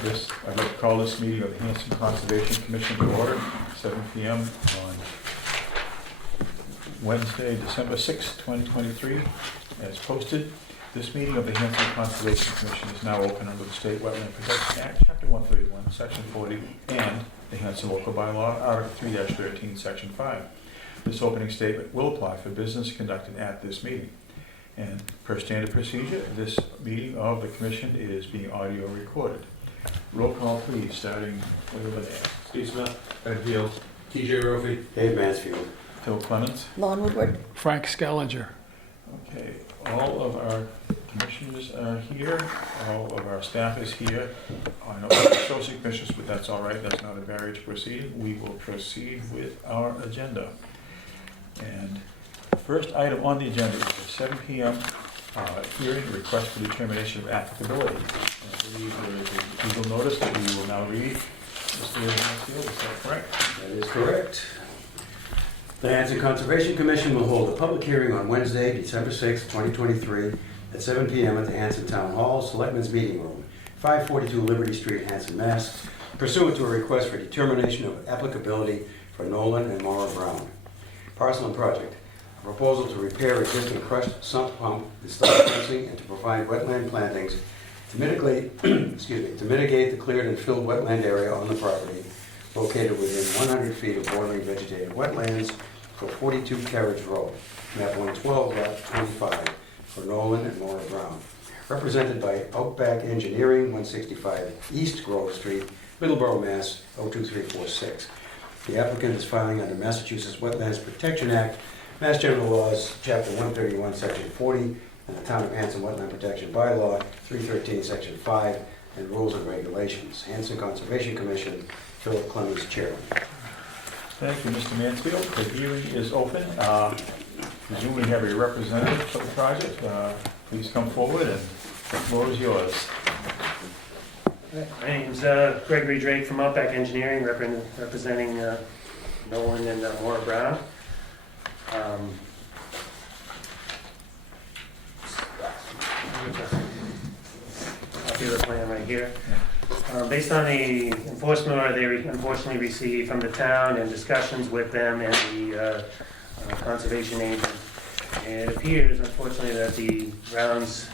I'd like to call this meeting of the Hanson Conservation Commission to order, 7 p.m. on Wednesday, December 6, 2023, as posted. This meeting of the Hanson Conservation Commission is now open under the State Wetland Protection Act, Chapter 131, Section 40, and the Hanson Local Bylaw, Article 3-13, Section 5. This opening statement will apply for business conducted at this meeting. And per standard procedure, this meeting of the commission is being audio recorded. Roll call, please, starting way over there. Steve Smith, Ed Field, TJ Rofi, Dave Mansfield. Phil Clements. Lon Woodward. Frank Skellinger. Okay, all of our commissioners are here, all of our staff is here. I know we're associate commissioners, but that's all right, that's not a barrier to proceeding. We will proceed with our agenda. And first item on the agenda is a 7 p.m. Hearing, request for determination of applicability. I believe there is a legal notice that we will now read. Mr. Mansfield, is that correct? That is correct. The Hanson Conservation Commission will hold a public hearing on Wednesday, December 6, 2023 at 7 p.m. at the Hanson Town Hall, Selectmen's Meeting Room, 542 Liberty Street, Hanson, Mass, pursuant to a request for determination of applicability for Nolan and Maura Brown. Parcel and project. A proposal to repair existing crushed sump pump, install fencing, and to provide wetland plantings to mitigate, to mitigate the cleared and filled wetland area on the property located within 100 feet of bordering vegetated wetlands for 42 Carriage Road, map 112, lot 25, for Nolan and Maura Brown. Represented by Outback Engineering, 165 East Grove Street, Middleborough, Mass. 02346. The applicant is filing under Massachusetts Wetlands Protection Act, Mass General Laws, Chapter 131, Section 40, and the Town of Hanson Wetland Protection Bylaw, 313, Section 5, and Rules and Regulations. Hanson Conservation Commission, Philip Clemens, Chairman. Thank you, Mr. Mansfield. The hearing is open. Presume we have a representative for the project. Please come forward, and the floor is yours. My name's Gregory Drake from Outback Engineering, representing Nolan and Maura Brown. Copy of the plan right here. Based on the enforcement order they unfortunately received from the town and discussions with them and the conservation agent, it appears unfortunately that the Browns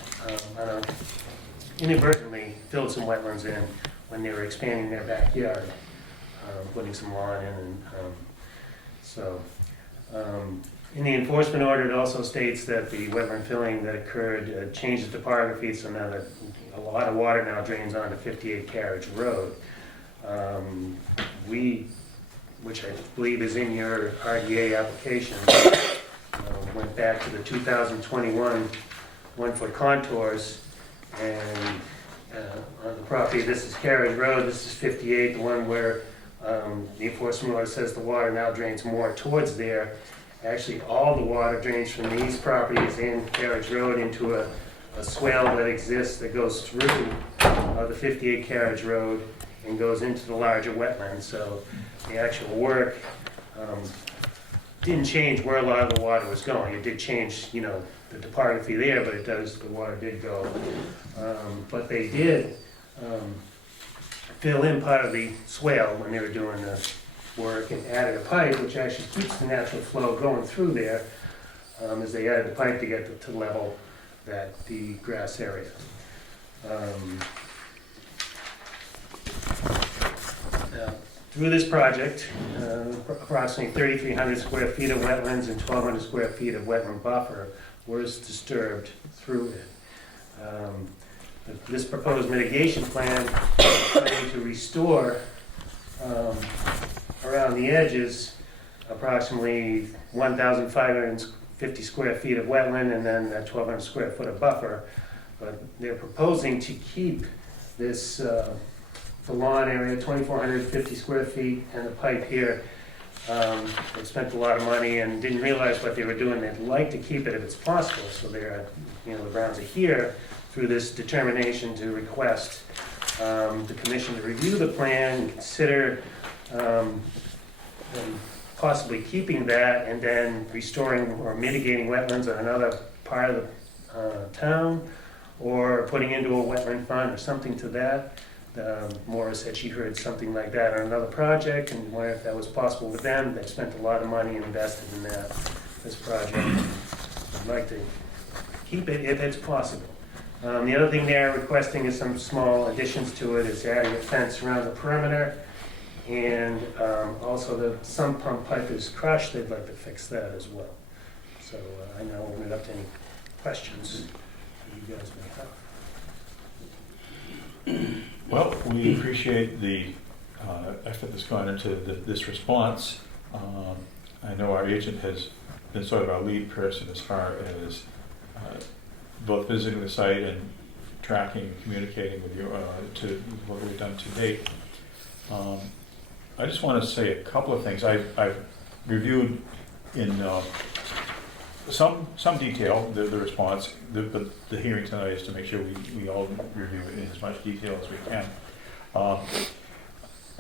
inadvertently filled some wetlands in when they were expanding their backyard, putting some lawn in, and in the enforcement order, it also states that the wetland filling that occurred changed the topography, so now that a lot of water now drains onto 58 Carriage Road. Which I believe is in your RDA application, went back to the 2021 1-foot contours, and on the property, this is Carriage Road, this is 58, the one where the enforcement order says the water now drains more towards there. Actually, all the water drains from these properties in Carriage Road into a swale that exists that goes through the 58 Carriage Road and goes into the larger wetlands. So the actual work didn't change where a lot of the water was going. It did change, the topography there, but the water did go. But they did fill in part of the swale when they were doing the work and added a pipe, which actually keeps the natural flow going through there, as they added the pipe to get to level the grass area. Through this project, approximately 3,300 square feet of wetlands and 1,200 square feet of wetland buffer was disturbed through it. This proposed mitigation plan is planning to restore around the edges approximately 1,550 square feet of wetland and then 1,200 square foot of buffer. But they're proposing to keep this the lawn area, 2,450 square feet, and the pipe here. They spent a lot of money and didn't realize what they were doing. They'd like to keep it if it's possible. So they're, the Browns are here through this determination to request the commission to review the plan and consider possibly keeping that and then restoring or mitigating wetlands on another part of the town, or putting into a wetland fund or something to that Maura said she heard something like that on another project and wondered if that was possible with them. They've spent a lot of money and invested in this project. I'd like to keep it if it's possible. The other thing they're requesting is some small additions to it. It's adding a fence around the perimeter, and also the sump pump pipe is crushed. They'd like to fix that as well. So I now open it up to any questions that you guys may have. Well, we appreciate the effort that's gone into this response. I know our agent has been sort of our lead person as far as both visiting the site and tracking and communicating with you to what we've done to date. I just want to say a couple of things. I've reviewed in some detail the response. The hearing tonight is to make sure we all review it in as much detail as we can. I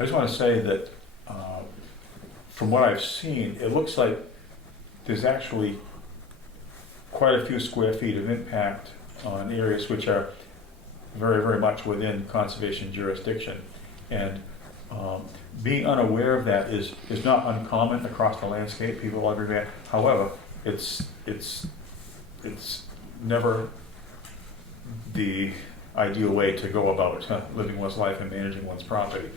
just want to say that from what I've seen, it looks like there's actually quite a few square feet of impact on areas which are very, very much within conservation jurisdiction. And being unaware of that is not uncommon across the landscape. People understand. However, it's never the ideal way to go about living one's life and managing one's property.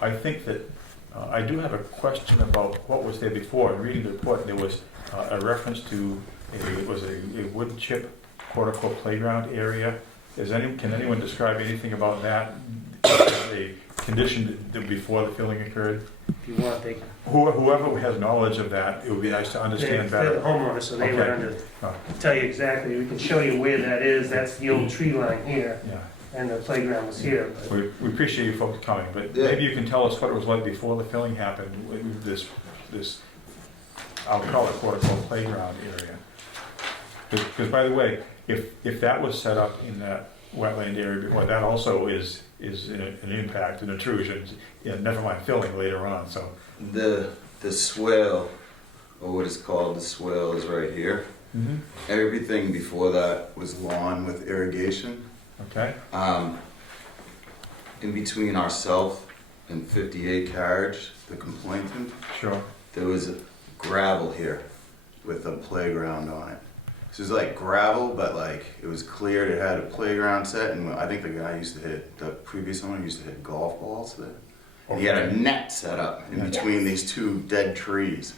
I think that I do have a question about what was there before. In reading the report, there was a reference to a wood chip quote-unquote playground area. Can anyone describe anything about that? A condition that before the filling occurred? If you want, they Whoever has knowledge of that, it would be nice to understand they're the better. homeowner, so they Okay. would tell you exactly. We can show you where that is. That's the old tree line here, Yeah, and the playground was here. But we appreciate you folks coming, but Yeah. maybe you can tell us what it was like before the filling happened. With this I'll call it quote-unquote playground area. Because by the way, if that was set up in that wetland area before, that also is an impact, an intrusion, never mind filling later on. So The swale, or what is called the swale, is right here. Everything before that was lawn with irrigation. okay, In between ourselves and 58 Carriage, the complainant, sure. there was gravel here with a playground on it. So it was like gravel, but like it was cleared. It had a playground set, and I think the guy the previous owner used to hit golf balls there. And he had a net set up in between these two dead trees.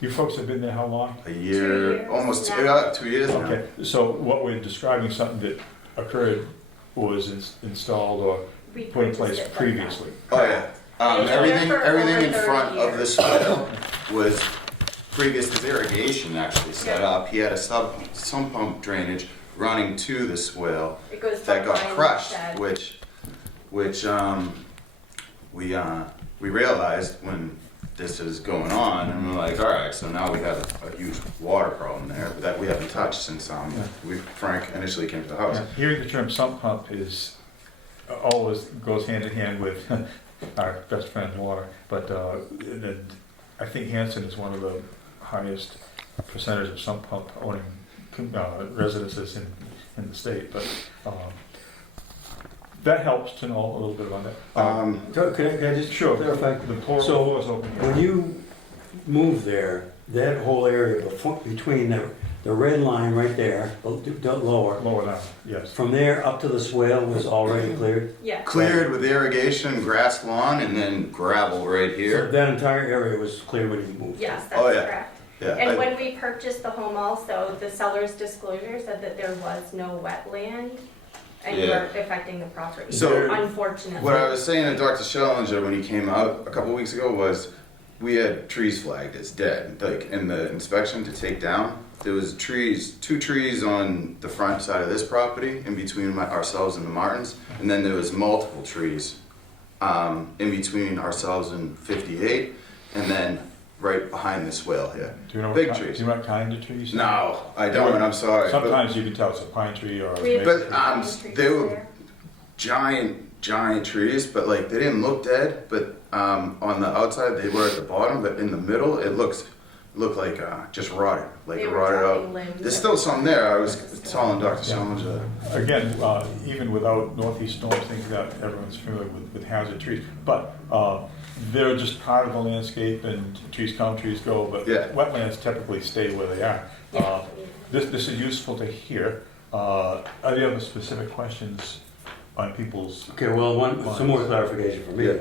You folks have been there how long? A year, almost 2 years now. Okay, so what we're describing, something that occurred was installed or We put in purchased place it like previously. Oh yeah. It's been Everything there for everything in over front 30 of the years. swale was previous to irrigation actually set Yeah. up. He had a sump pump drainage running to the swale It goes that got behind the crushed, shed. which we realized when this is going on, and we're like, all right, so now we have a huge water problem there that we haven't touched since Frank initially came to the house. Yeah, hearing the term sump pump is always goes hand in hand with our best friend water, but and I think Hanson is one of the highest percentage of sump pump owning residences in the state, but that helps to know a little bit about that. So can I just Sure. clarify? The floor is open. When you moved there, that whole area between the red line right there, the lower, Lower down, yes. from there up to the swale was already cleared? Yeah. Cleared with irrigation, grass lawn, and then gravel right So here. that entire area was cleared when you moved? Yes, that's Oh, yeah. correct. Yeah, And when we purchased the home also, the seller's disclosure said that there was no wetland anywhere affecting the property, So, unfortunately. what I was saying to Dr. Schellinger when he came out a couple weeks ago was, we had trees flagged as dead. Like in the inspection to take down, there was two trees on the front side of this property in between ourselves and the Martins, and then there was multiple trees in between ourselves and 58, and then right behind the swale here. Do you know Big what trees. Do you know what kind of trees? No, I don't. I'm sorry. but- Sometimes you can tell it's a pine tree or. We have But, pine trees they were- there. giant trees, but like they didn't look dead. But on the outside they were at the bottom, but in the middle it looks looked like just rotted, like They it were rotted dropping out. limbs. There's still some there. I was telling Dr. Yeah. Challenger. Again, even without northeast storms, things that everyone's familiar with hazard trees, but they're just part of the landscape, and trees come, trees go, but Yeah. wetlands typically stay where they are. Yeah. This is useful to hear. Are there other specific questions on people's? Okay, well, some more clarification for me.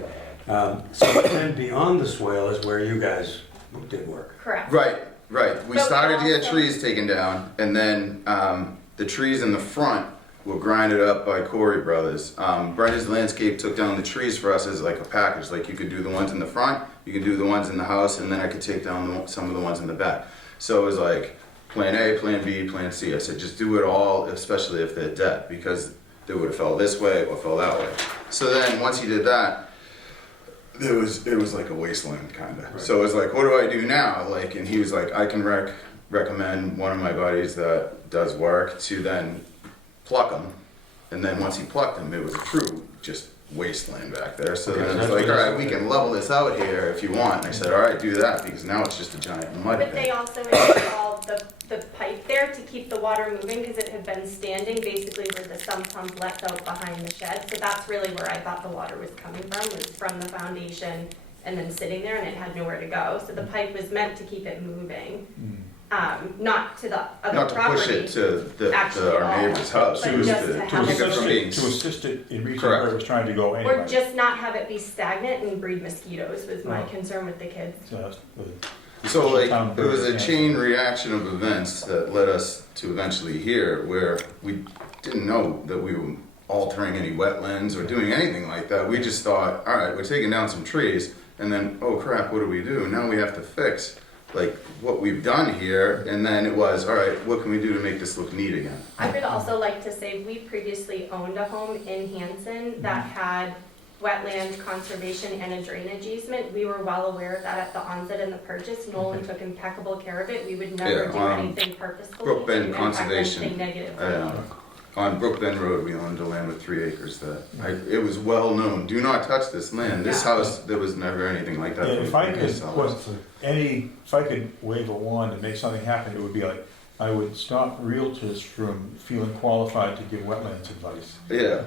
So then beyond the swale is where you guys did work. Correct. Right. We But we started to get also- trees taken down, and then the trees in the front were grinded up by Corey Brothers. Brenda's Landscape took down the trees for us as like a package. Like you could do the ones in the front, you could do the ones in the house, and then I could take down some of the ones in the back. So it was like plan A, plan B, plan C. I said just do it all, especially if they're dead, because they would have fell this way or fell that way. So then once he did that, it was like a wasteland kind of. Right. So it was like, what do I do now? Like, and he was like, I can recommend one of my buddies that does work to then pluck them. And then once he plucked them, it was a true just wasteland back there. So Okay, then so it's that's like, what all it right, is. we can level this out here if you want. And I said, all right, do that, because now it's just a giant mud But they pit. also installed the pipe there to keep the water moving because it had been standing basically where the sump pump lets out behind the shed. So that's really where I thought the water was coming from, was from the foundation and then sitting there, and it had nowhere to go. So the pipe was meant to keep it moving, not to the other Not to property. push it to Actually, our all. neighbor's house. But It was just to to have keep it from being. To assist it in reaching Correct. where it was trying to go anyway. Or just not have it be stagnant and breed mosquitoes was my Oh. concern with the kids. So like, Town it was a bird, yeah. chain reaction of events that led us to eventually here, where we didn't know that we were altering any wetlands or doing anything like that. We just thought, all right, we're taking down some trees, and then, oh crap, what do we do? Now we have to fix like what we've done here, and then it was, all right, what can we do to make this look neat again? I would also like to say, we previously owned a home in Hanson that had wetland conservation and a drainage easement. We were well aware of that at the onset and the purchase. Nolan took impeccable care of it. We would never Yeah, do anything purposefully Brook Bend to impact Conservation, anything negatively. On Brook Bend Road, we owned a land with 3 acres that, it was well known, do not touch this land. This Yeah. house, there was never anything like that. Yeah, from if I previous could, sellers. if I could wave a wand and make something happen, it would be like, I would stop realtors from feeling qualified to give wetlands advice. Yeah,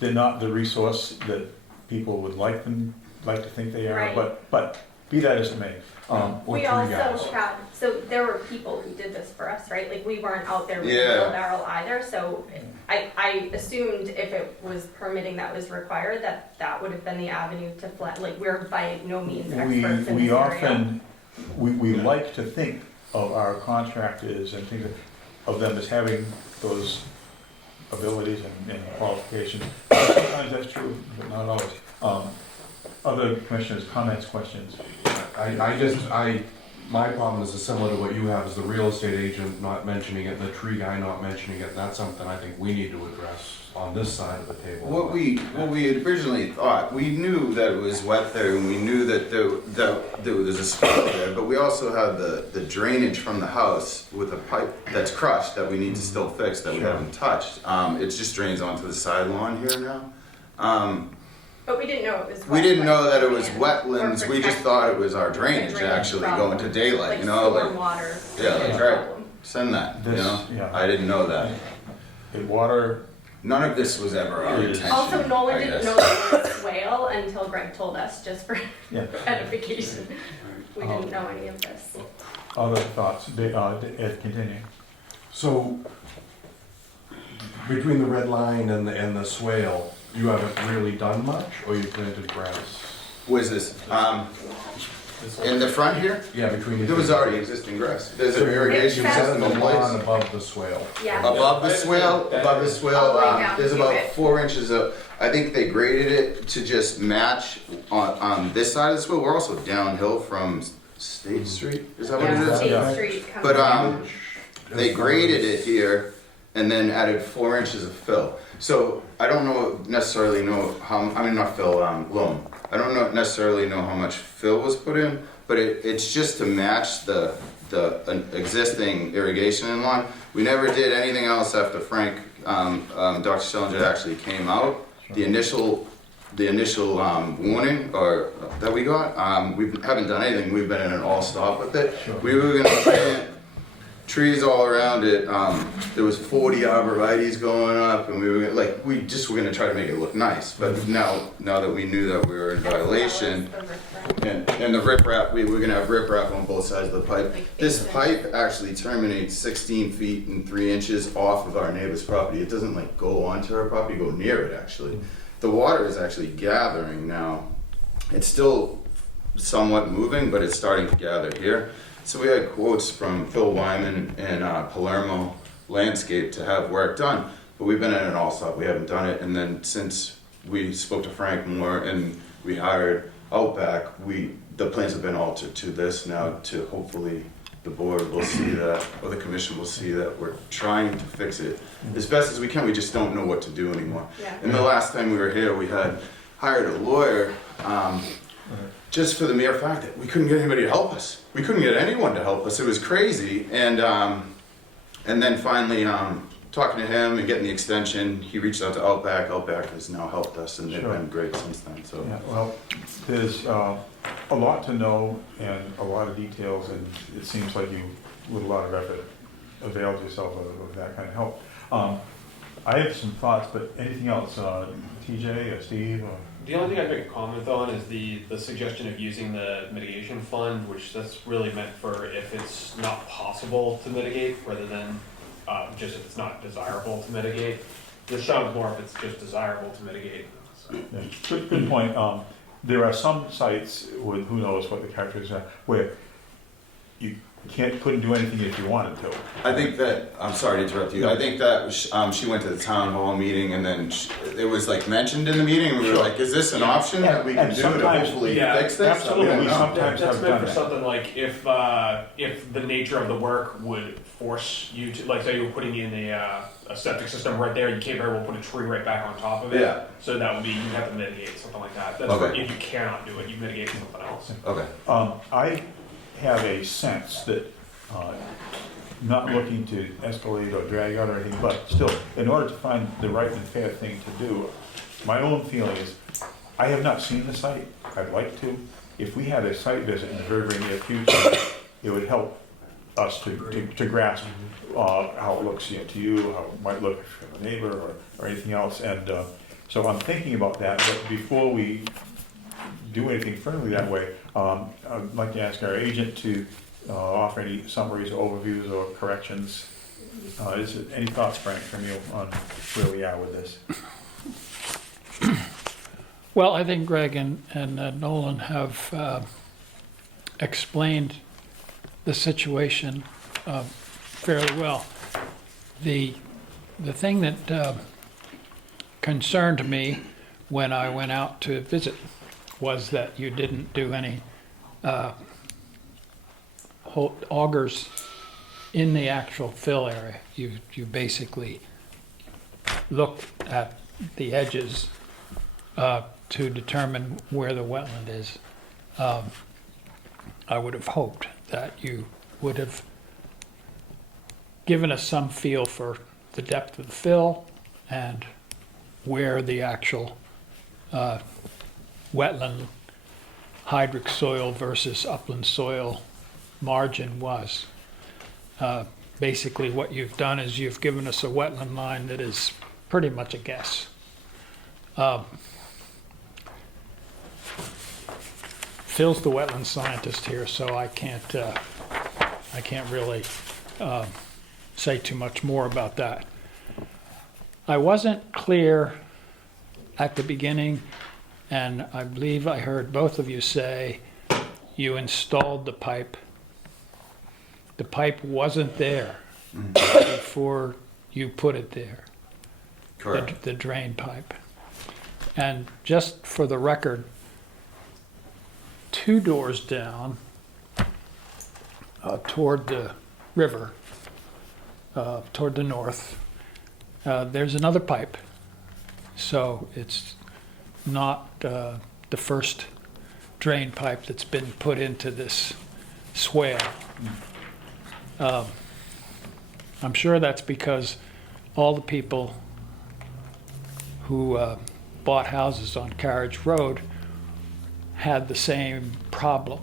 They're not the resource that people would like to think they are, Right. but be that as it may, or We three also guys. had, so there were people who did this for us, right? Like, we weren't out there with a Yeah. wheelbarrow either, so I assumed if it was permitting that was required, that would have been the avenue to like, we're by no means experts in this We area. often, we like to think of our contractors and think of them as having those abilities and qualifications. Sometimes that's true, but not always. Other commissioners, comments, questions? My problem is similar to what you have, is the real estate agent not mentioning it, the tree guy not mentioning it, and that's something I think we need to address on this side of the table. what we had originally thought, we knew that it was wet there, and we knew that there was a spill there, but we also had the drainage from the house with a pipe that's crushed that we need to still fix, that we Sure. haven't touched. It just drains onto the side lawn here now. But we didn't know it was. We didn't know that it was wetland wetlands, or we just protected thought it was our drainage drainage actually problem. going to daylight, you know, like, stormwater yeah, that's drainage right. problem. Send that, you This- know? yeah. I didn't know that. The water, None of this was ever our It is. intention. Also, Nolan I didn't guess. know that it was swale until Greg told us, just for yeah, edification. We didn't know any of this. other thoughts, Ed, continue. So, between the red line and the swale, you haven't really done much, or you planted grass? Was this, in the front here? Yeah, between. There was already existing grass. There's an irrigation Makes sense. system in The lawn place. above the swale. Yeah, Above the swale, All the way down there's to about it. 4 inches of, I think they graded it to just match on this side of the swale. We're also downhill from State Street, is that what it yeah, is? State Yeah. Street comes But, down. They graded it here and then added 4 inches of fill. So I don't necessarily know how, I mean, not fill, loam. I don't necessarily know how much fill was put in, but it's just to match the existing irrigation in line. We never did anything else after Frank, Dr. Schillinger actually came out. The initial the initial warning or that we got. We haven't done anything. We've been in an all stop with it. Sure. We were gonna plant trees all around it. There was 40 arborvitaes going up, and we just were gonna try to make it look nice. But now that we knew that we were in violation, and the riprap, we were gonna have riprap on both sides of the pipe. This pipe actually terminates 16 feet and 3 inches off of our neighbor's property. It doesn't like go onto our property, go near it actually. The water is actually gathering now. It's still somewhat moving, but it's starting to gather here. So we had quotes from Phil Wyman and Palermo Landscape to have work done, but we've been in an all-stop. We haven't done it, and then since we spoke to Frank Moore and we hired Outback, the plans have been altered to this now. To hopefully the board will see that, or the commission will see that we're trying to fix it as best as we can. We just don't know what to do anymore. Yeah. And the last time we were here, we had hired a lawyer. Just for the mere fact that we couldn't get anybody to help us. We couldn't get anyone to help us. It was crazy. And then finally, talking to him and getting the extension, he reached out to Outback. Outback has now helped us, and they've Sure. been great since then. So Yeah, well, there's a lot to know and a lot of details, and it seems like you, with a lot of effort, availed yourself of that kind of help. I have some thoughts, but anything else, TJ or Steve? Or? The only thing I'd make a comment on is the suggestion of using the mitigation fund, which that's really meant for if it's not possible to mitigate, rather than just if it's not desirable to mitigate. This sounds more if it's just desirable to mitigate. So. Yeah, good point. There are some sites with who knows what the characteristics are where you couldn't do anything if you wanted to. I think that, I'm sorry to interrupt you. I think that she went to the town hall meeting, and then it was like mentioned in the meeting. And we were like, "Is this an option that we can And do to sometimes- hopefully yeah, fix this?" absolutely. We don't We know. sometimes That's have meant done for that. something like if the nature of the work would force you to, like, say you were putting in a septic system right there, you can't very well put a tree right back on top of it. Yeah. So that would be, you have to mitigate something like that. That's Okay. for if you cannot do it, you mitigate something else. Okay. I have a sense that, not looking to escalate or drag out or anything, but still, in order to find the right and fair thing to do, my own feeling is, I have not seen the site, I'd like to. If we had a site visit in the very, very near future, it would help us to grasp how it looks to you, how it might look for a neighbor or anything else. And so I'm thinking about that, but before we do anything firmly that way, I'd like to ask our agent to offer any summaries or overviews or corrections. Any thoughts, Frank, from you on where we are with this? Well, I think Greg and Nolan have explained the situation fairly well. The thing that concerned me when I went out to visit was that you didn't do any augers in the actual fill area. You basically looked at the edges to determine where the wetland is. I would have hoped that you would have given us some feel for the depth of the fill and where the actual wetland hydric soil versus upland soil margin was. Basically what you've done is you've given us a wetland line that is pretty much a guess. Phil's the wetland scientist here, so I can't really say too much more about that. I wasn't clear at the beginning, and I believe I heard both of you say you installed the pipe. The pipe wasn't there before you put it there. Correct. The drain pipe. And just for the record, 2 doors down toward the river, toward the north, there's another pipe. So it's not the first drain pipe that's been put into this swale. I'm sure that's because all the people who bought houses on Carriage Road had the same problem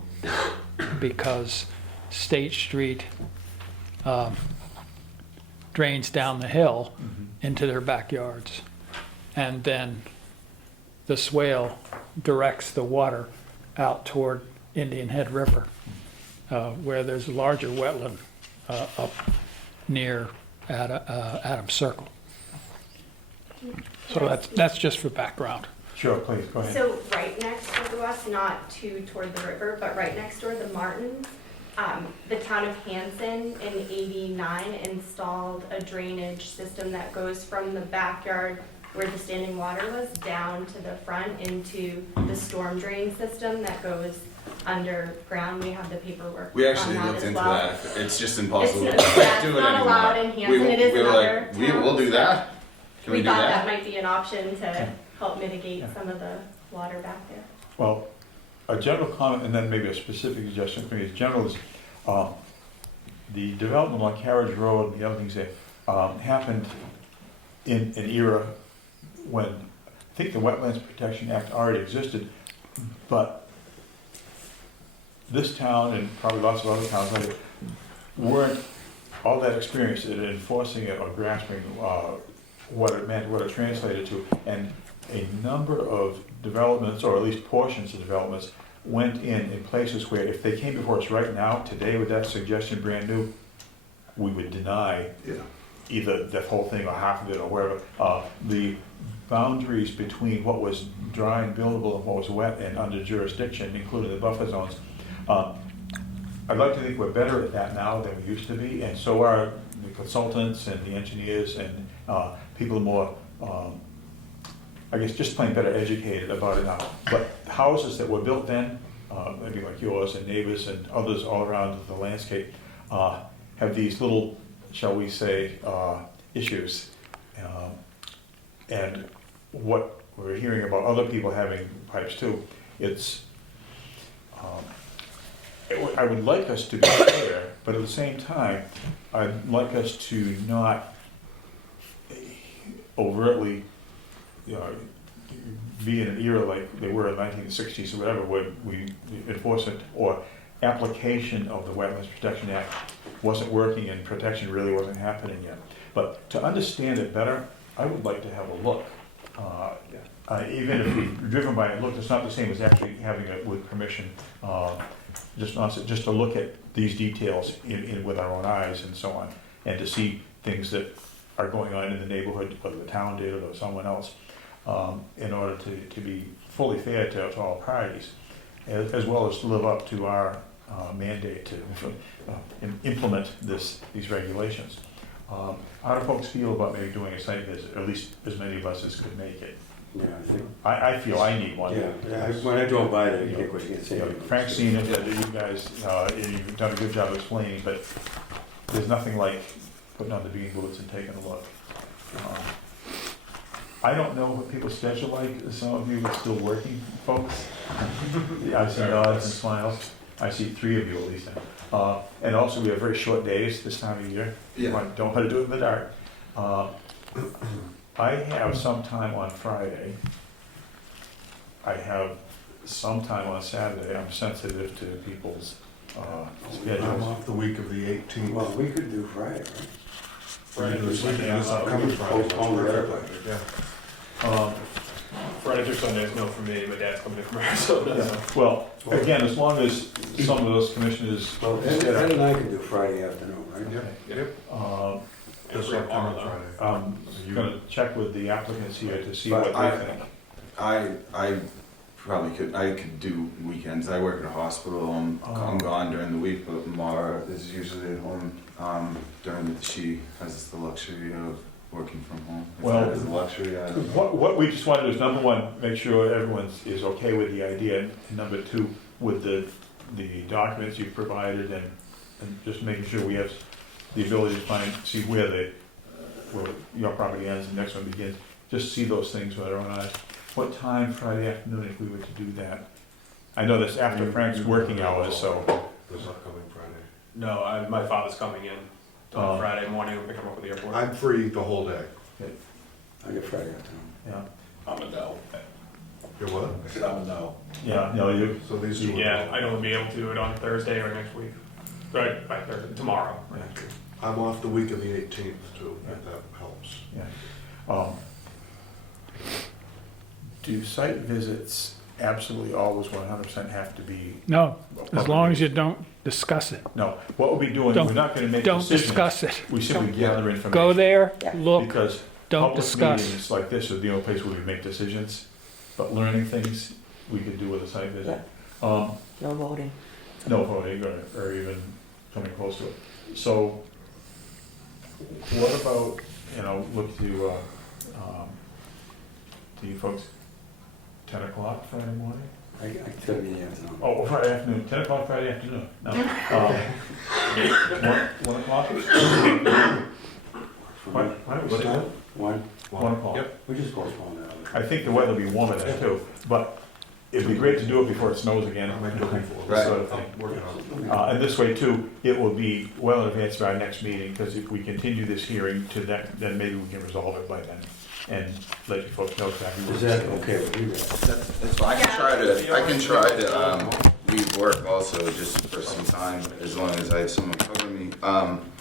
because State Street drains down the hill into their backyards. And then the swale directs the water out toward Indian Head River, where there's a larger wetland up near Adams Circle. So that's just for background. Sure, please, go ahead. So right next door to us, not too toward the river, but right next door, the Martins, the town of Hanson in '89 installed a drainage system that goes from the backyard where the standing water was down to the front into the storm drain system that goes underground. We have the paperwork We on actually that looked as into well. that. It's just It's impossible not, to yeah, do it's it not anymore. allowed in Hanson, it is we in were other like, we'll do towns. that. Can we We do thought that that? might be an option to help mitigate some of the water back there. Well, a general comment and then maybe a specific suggestion for me is general is, the development on Carriage Road and the other things that happened in an era when I think the Wetlands Protection Act already existed, but this town and probably lots of other towns like it weren't all that experienced in enforcing it or grasping what it meant, what it translated to, and a number of developments, or at least portions of developments, went in places where if they came before us right now, today with that suggestion brand new, we would deny either the whole thing or half of it or wherever. The boundaries between what was dry and buildable and what was wet and under jurisdiction, including the buffer zones, I'd like to think we're better at that now than we used to be, and so are the consultants and the engineers and people more, I guess, just plain better educated about it now. But houses that were built then, maybe like yours and neighbors and others all around the landscape, have these little, shall we say, issues. And what we're hearing about other people having pipes too, it's, I would like us to be fair, but at the same time, I'd like us to not overtly, be in an era like they were in the 1960s or whatever, where we enforcement or application of the Wetlands Protection Act wasn't working and protection really wasn't happening yet. But to understand it better, I would like to have a look. Even if we're driven by it, look, it's not the same as actually having it with permission. Just to look at these details with our own eyes and so on, and to see things that are going on in the neighborhood, whether the town did it or someone else, in order to be fully fair to all parties, as well as to live up to our mandate to implement these regulations. How do folks feel about maybe doing a site visit, or at least as many of us as could make it? Yeah, I think, I feel I need one. when I drove by there, you can't say. Frank's seen it, you guys, you've done a good job explaining, but there's nothing like putting on the bean boots and taking a look. I don't know what people's schedule like. Some of you are still working, folks. I see nods and smiles. I see 3 of you at least now. And also we have very short days this time of year. Don't want to do it in the dark. I have some time on Friday. I have some time on Saturday. I'm sensitive to people's schedules. I'm off the week of the 18th. Well, we could do Friday, right? Friday, this upcoming Friday. Postpone the other one. Yeah. Fridays or Sundays, no for me, my dad's coming in from Arizona, so. Well, again, as long as some of those commissioners. Well, Ed and I can do Friday afternoon, right? Yep. This Free upcoming tomorrow, Friday. I'm gonna check with the applicants here to see what they think. I probably could, I could do weekends. I work at a hospital. I'm gone during the week, but Mara is usually at home. She has the luxury of working from home. Well, That is a luxury. I don't know. What we just want to do is, number one, make sure everyone is okay with the idea, and number two, with the documents you've provided, and just making sure we have the ability to see where your property ends and the next one begins. Just see those things with our own eyes. What time Friday afternoon if we were to do that? I know that's after Frank's working hours, so. This upcoming Friday. No, my father's coming in on Friday morning, I'll pick him up at the airport. I'm free the whole day. I get Friday afternoon. Yeah. I'm a no. You're what? I said I'm a no. Yeah, no, you, So these two. Yeah, I don't be able to do it on Thursday or next week. Right, by Thursday, tomorrow or next week. I'm off the week of the 18th too, if that helps. yeah. Do site visits absolutely always 100% have to be? No, as long as you don't discuss it. No, what we'll be doing, Don't- we're not gonna make Don't decisions. discuss it. We simply gather information. Go there, Yeah. look, Because don't public discuss. meetings like this are the only place where we make decisions, but learning things, we could do with a site visit. No voting. No voting or even coming close to it. So what about, look to you folks, 10 o'clock Friday morning? I could be in the afternoon. Oh, Friday afternoon, 10 o'clock Friday afternoon? No. 1 o'clock? Why don't we What say time? 1? 1 o'clock? Yep. We just postpone that. I think the weather will be warmer then too, but it'd be great to do it before it snows again. I might do it before. Right. Sort of thing. I'm working on it. And this way too, it will be well in advance of our next meeting, because if we continue this hearing to that, then maybe we can resolve it by then and let you folks know exactly what. Is that okay with you guys? That's fine. I can try to leave work also just for some time, as long as I have someone cover me.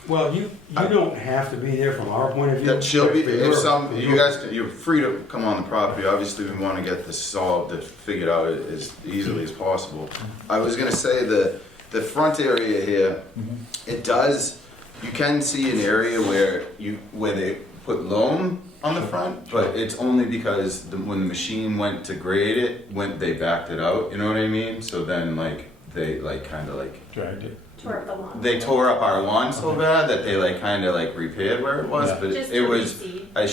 Well, you don't have to be there from our point of view. That she'll be, but if you're- you guys, you're free to come on the property. Obviously, we want to get this solved, figured out as easily as possible. I was gonna say the front area here, it does, you can see an area where they put loam on the front, but it's only because when the machine went to grade it, they backed it out, you know what I mean? So then they kind of Dragged it. Tore up the lawn. they tore up our lawn so bad that they kind of repaired where it was, Yeah. but Just it to was, reseed. I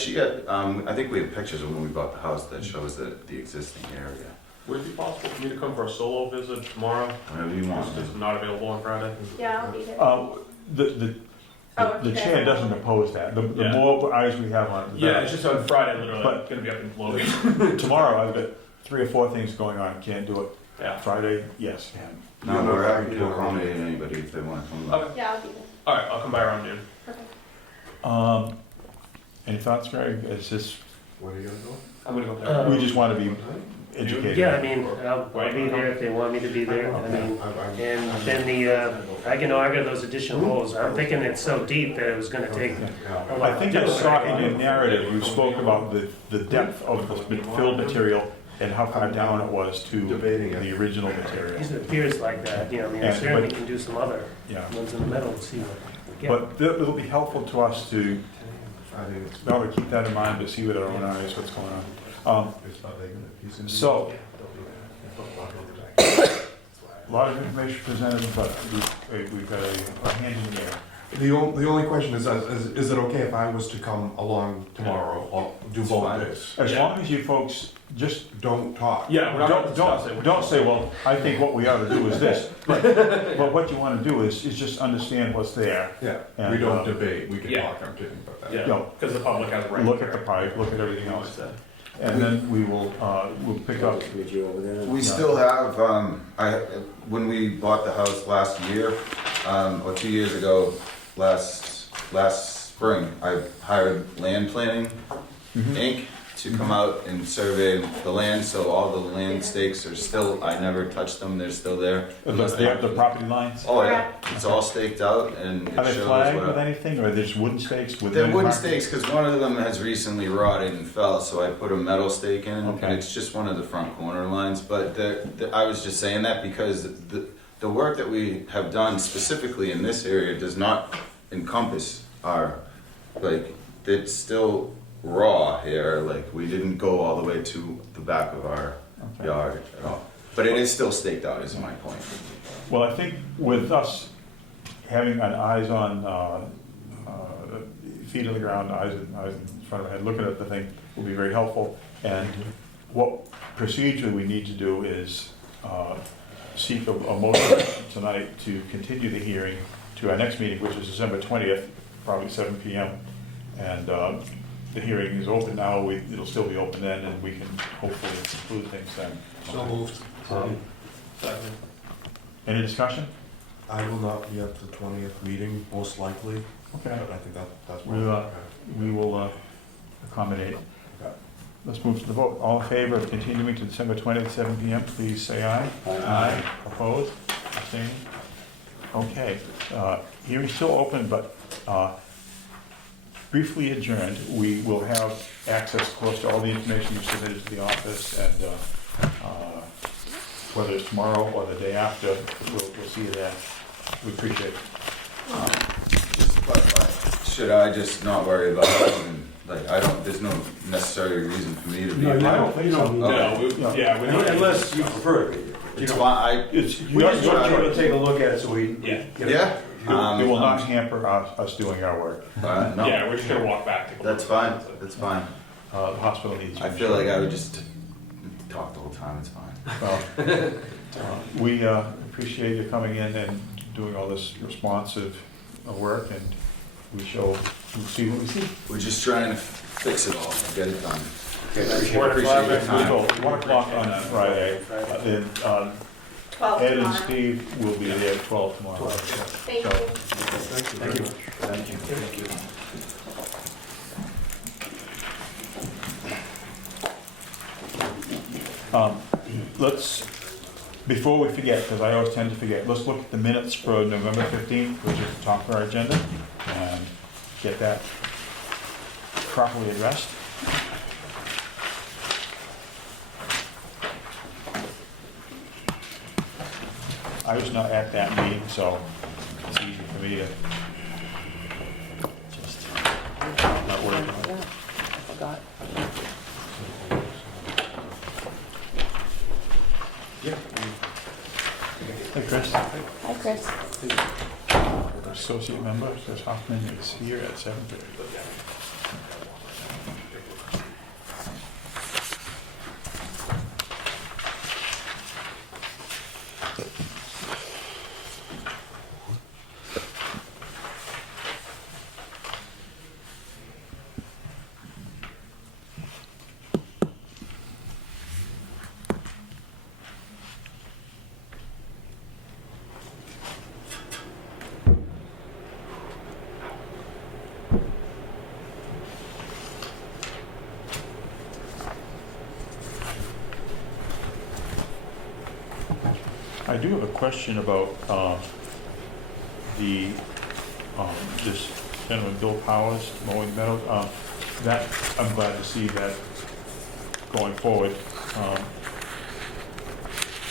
think we have pictures of when we bought the house that shows the existing area. Would it be possible for me to come for a solo visit tomorrow? Whatever you want. Just 'cause I'm not available on Friday. Yeah, I'll be here. The you guys chair are- doesn't oppose that. The Yeah. more eyes we have on it, the Yeah, better. it's just on Friday, literally, But- I'm gonna be up in Logan. Tomorrow, I've got 3 or 4 things going on, can't do it. Yeah. Friday, yes, can. No, we're happy to accommodate anybody if they want to come. Okay. Yeah, I'll be there. Alright, I'll come by around noon. Perfect. Any thoughts, Greg? It's just, When are you gonna go? I'm gonna go there. we just want to be What time? educated. Yeah, I mean, I'll be there if they want me to be there. I mean, and then I can auger those additional holes. I'm thinking it's so deep that it was gonna take a lot. I think I saw in your narrative, you spoke about the depth of the filled material and how far down it was to Debating it. the original material. It appears like that, I mean, I Yeah, certainly but- can do some other Yeah, ones in the middle and see what we get. but it'll be helpful to us to Friday, it's not only keep that in mind, but see with our own eyes what's going on. it's not big. He's in- So, a lot of information presented, but we've got a hand in the air. The only question is it okay if I was to come along tomorrow, or do It's both fine. days? As Yeah. long as you folks just Don't talk. Yeah, we're not gonna discuss it. don't say, well, I think what we ought to do is this. But what you want to do is just understand what's there. Yeah, And, we don't debate, we can yeah. talk, I'm kidding about that. Yeah, No. because the public has a right. Look at the pipe, look at everything else. And then we'll pick up. Meet you over there. We still have, when we bought the house last year, or 2 years ago, last spring, I hired Land Planning Inc. to come out and survey the land, so all the land stakes are still, I never touched them, they're still there. They have the property lines. Oh, yeah, it's all staked out and Are it they shows flagged with what. anything, or are they just wooden stakes with? They're no wooden markings? stakes, because one of them has recently rotted and fell, so I put a metal stake in, Okay. and it's just one of the front corner lines, but I was just saying that because the work that we have done specifically in this area does not encompass our, it's still raw here, we didn't go all the way to the back of our Okay. yard at all. But it is still staked out, is my point. Well, I think with us having an eyes on, feet on the ground, eyes in front of our head, looking at the thing will be very helpful. And what procedure we need to do is seek a motion tonight to continue the hearing to our next meeting, which is December 20th, probably 7 PM. And the hearing is open now, it'll still be open then, and we can hopefully conclude things then. So moved. Second. Any discussion? I will not be at the 20th meeting, most likely, Okay. but I think that's. We will accommodate. let's move to the vote. All in favor of continuing to December 20th, 7 PM, please say aye. Aye. Opposed? Abstaining? Okay, hearing's still open, but briefly adjourned. We will have access, of course, to all the information you submitted to the office, and whether it's tomorrow or the day after, we'll see you there. We appreciate it. But should I just not worry about it? And, like, there's no necessary reason for me to be. No, you I don't think so. don't- Okay. Yeah, we don't. Unless you prefer it. It's fine, It's We your just want you to choice. take a look at it so we. Yeah. get it. yeah. It will not hamper us doing our work. No, Yeah, we're just gonna walk back. take a that's look. fine, that's fine. The hospital needs you. I feel like I would just talk the whole time, it's fine. Well, we appreciate you coming in and doing all this responsive work, and we'll see what we see. We're just trying to fix it all, get it done. Okay, Appreciate appreciate it. your time. So, 1 o'clock on Friday, then 12 Ed and tomorrow. Steve will be there at 12 tomorrow. Thank you. Thank you. Thank you. Thank you. Let's, before we forget, because I always tend to forget, let's look at the minutes for November 15th, which is the top of our agenda, and get that properly addressed. I was not at that meeting, so it's easy for me to just not worry about it. I forgot. Hey, Chris. Hi, Chris. Associate member, Chris Hoffman is here at 7:30. I do have a question about this gentleman, Bill Powers, mowing the meadows. That, I'm glad to see that going forward.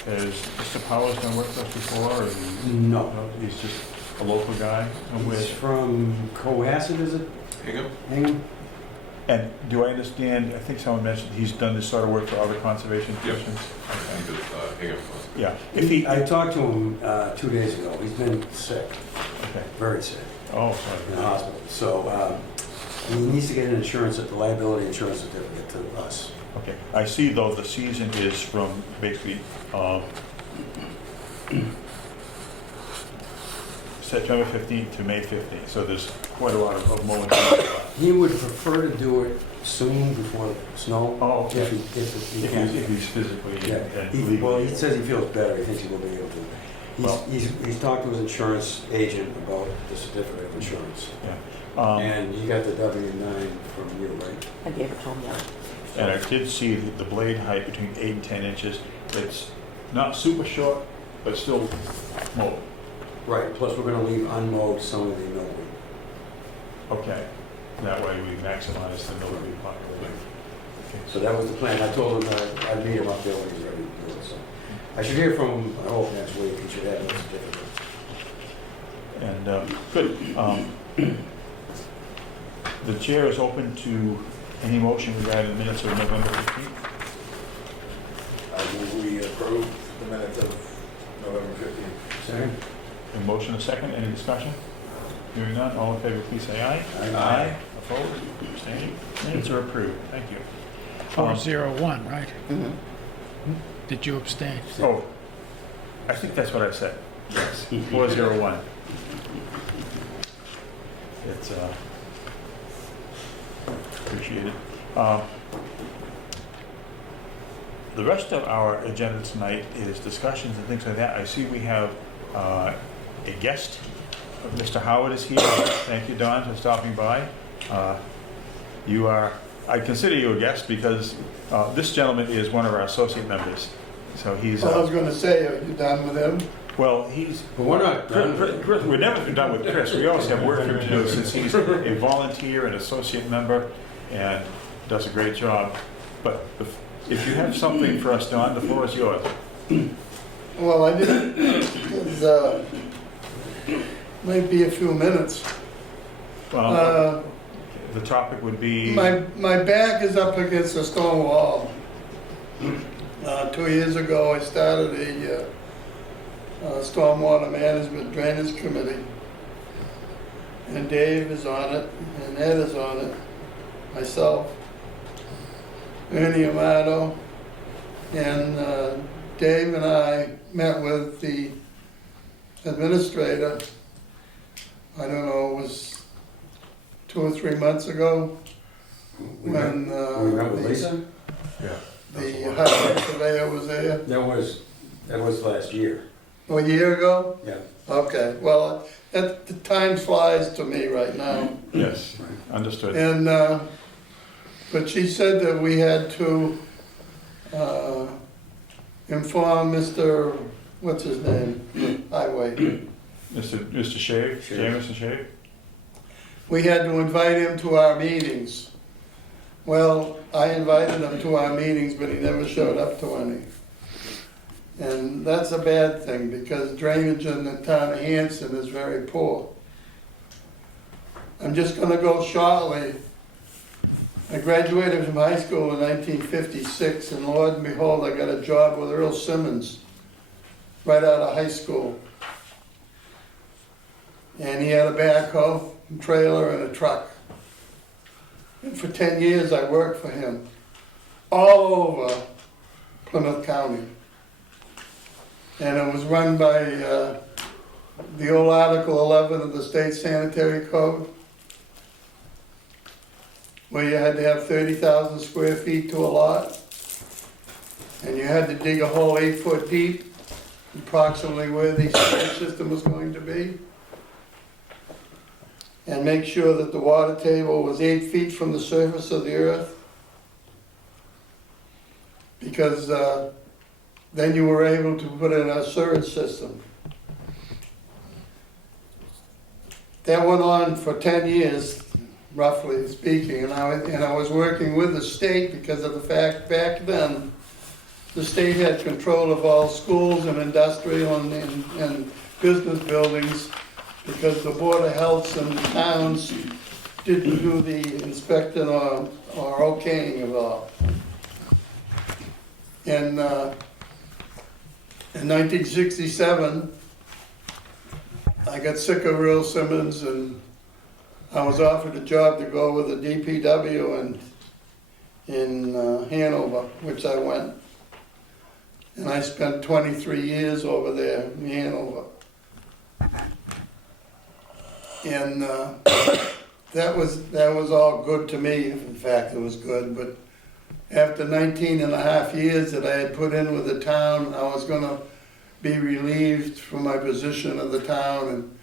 Has Mr. Powers done work for us before, or No. he's just a local guy? He's from Cohasset, is it? Hingham? And do I understand, I think someone mentioned he's done this sort of work for other conservation Yep. commissions? Hingham. Yeah, if he, I talked to him 2 days ago. He's been sick, okay, very sick, oh, in the sorry. hospital. So he needs to get an insurance, the liability insurance certificate to us. Okay, I see though the season is from basically September 15th to May 15th, so there's quite a lot of mowing. He would prefer to do it soon before snow. Oh, okay. If he If can. he's physically Yeah, and well, he legally. says he feels better, he thinks he will be able to. Well- He's talked to his insurance agent about the certificate of insurance. And he got the W-9 from you, right? I gave it to him, yeah. And I did see the blade height between 8 and 10 inches. It's not super short, but still mowed. Right, plus we're gonna leave unmowed some of the milkweed. Okay, that way we maximize the milkweed population. So that was the plan. I told him I'd meet him up there when he's ready to do it, so. I should hear from him, I hope next week, he should have that certificate. And, good. The chair is open to any motion regarding the minutes of November 15th. I move we approve the minutes of November 15th. Second? A motion, a second, any discussion? Hearing none, all in favor, please say aye. Aye. Opposed, abstaining, minutes are approved, thank you. 401, right? Mhm. Did you abstain? Oh, I think that's what I said, yes, 401. It's, appreciated. The rest of our agenda tonight is discussions and things like that. I see we have a guest. Mr. Howard is here. Thank you, Don, for stopping by. You are I consider you a guest because this gentleman is one of our associate members. So he's, I was gonna say, are you done with him? well, he's, But we're not done with it. we're never done with Chris. We always have work for him to do since he's a volunteer and associate member and does a great job. But if you have something for us, Don, the floor is yours. Well, I didn't, because, might be a few minutes. Well, the topic would be, My back is up against a stone wall. 2 years ago, I started a stormwater management drainage committee. And Dave is on it, and Ed is on it, myself, Ernie Amato, and Dave and I met with the administrator, I don't know, it was 2 or 3 months ago, We met with Lisa? Yeah. the highway surveyor was there. That was last year. A year ago? Yeah. Okay, well, the time flies to me right now. yes, understood. And, but she said that we had to inform Mr., what's his name, highway. Mr. Shave, Shave. Jameson Shave? We had to invite him to our meetings. Well, I invited him to our meetings, but he never showed up to any. And that's a bad thing, because drainage in the town of Hanson is very poor. I'm just gonna go shortly. I graduated from high school in 1956, and Lord and behold, I got a job with Earl Simmons right out of high school. And he had a backhoe, a trailer, and a truck. And for 10 years, I worked for him all over Plymouth County. And it was run by the old Article 11 of the State Sanitary Code, where you had to have 30,000 square feet to a lot. And you had to dig a hole 8 foot deep, approximately where the septic system was going to be. And make sure that the water table was 8 feet from the surface of the earth. Because then you were able to put in a sewage system. That went on for 10 years, roughly speaking, and I was working with the state because of the fact back then, the state had control of all schools and industrial and business buildings, because the Board of Health and towns didn't do the inspecting or okaying of all. And in 1967, I got sick of Earl Simmons, and I was offered a job to go with the DPW in Hanover, which I went. And I spent 23 years over there in Hanover. And that was all good to me. In fact, it was good. But after 19 and a half years that I had put in with the town, I was going to be relieved from my position of the town, and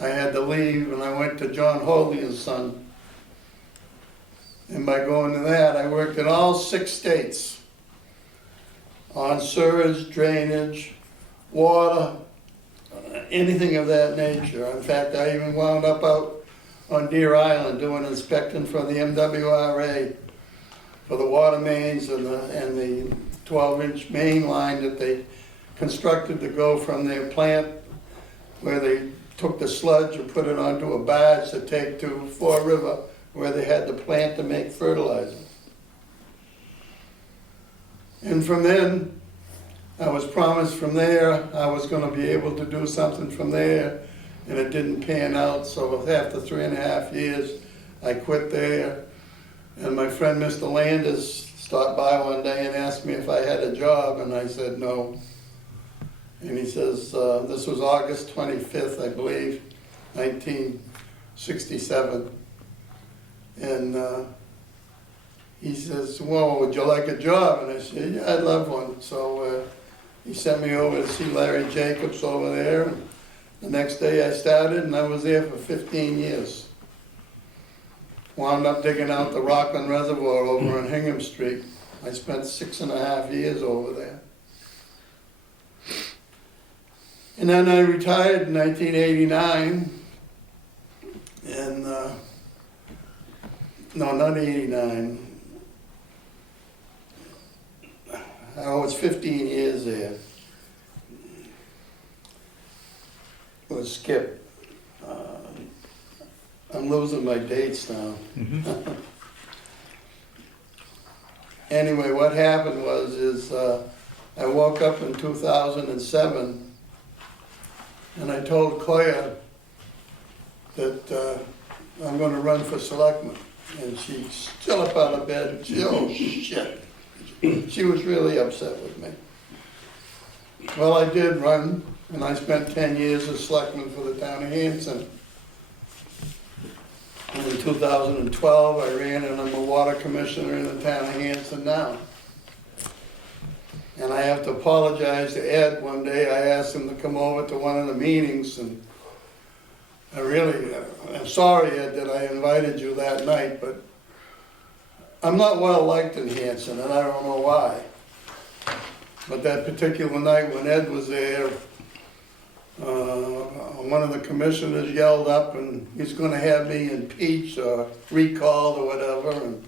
I had to leave, and I went to John Holy and Son. And by going to that, I worked in all 6 states on sewage, drainage, water, anything of that nature. In fact, I even wound up out on Deer Island doing inspecting for the MWRA for the water mains and the 12-inch main line that they constructed to go from their plant, where they took the sludge and put it onto a barge to take to Fore River, where they had the plant to make fertilizer. And from then, I was promised from there I was going to be able to do something from there, and it didn't pan out. So after 3.5 years, I quit there. And my friend Mr. Landers stopped by one day and asked me if I had a job, and I said no. And he says, this was August 25th, I believe, 1967. And he says, well, would you like a job? And I said, yeah, I'd love one. So he sent me over to see Larry Jacobs over there. And the next day I started, and I was there for 15 years. wound up digging out the Rockland Reservoir over on Hingham Street. I spent 6.5 years over there. And then I retired in 1989, and, no, not 89. I was 15 years there. It was Skip. I'm losing my dates now. Anyway, what happened was I woke up in 2007, and I told Claire that I'm going to run for selectman. And she stood up out of bed and she, oh shit. She was really upset with me. Well, I did run, and I spent 10 years as selectman for the town of Hanson. And in 2012, I ran, and I'm a water commissioner in the town of Hanson now. And I have to apologize to Ed. One day I asked him to come over to one of the meetings, and I'm sorry, Ed, that I invited you that night, but I'm not well liked in Hanson, and I don't know why. But that particular night when Ed was there, one of the commissioners yelled up, and he's gonna have me impeached or recalled or whatever, and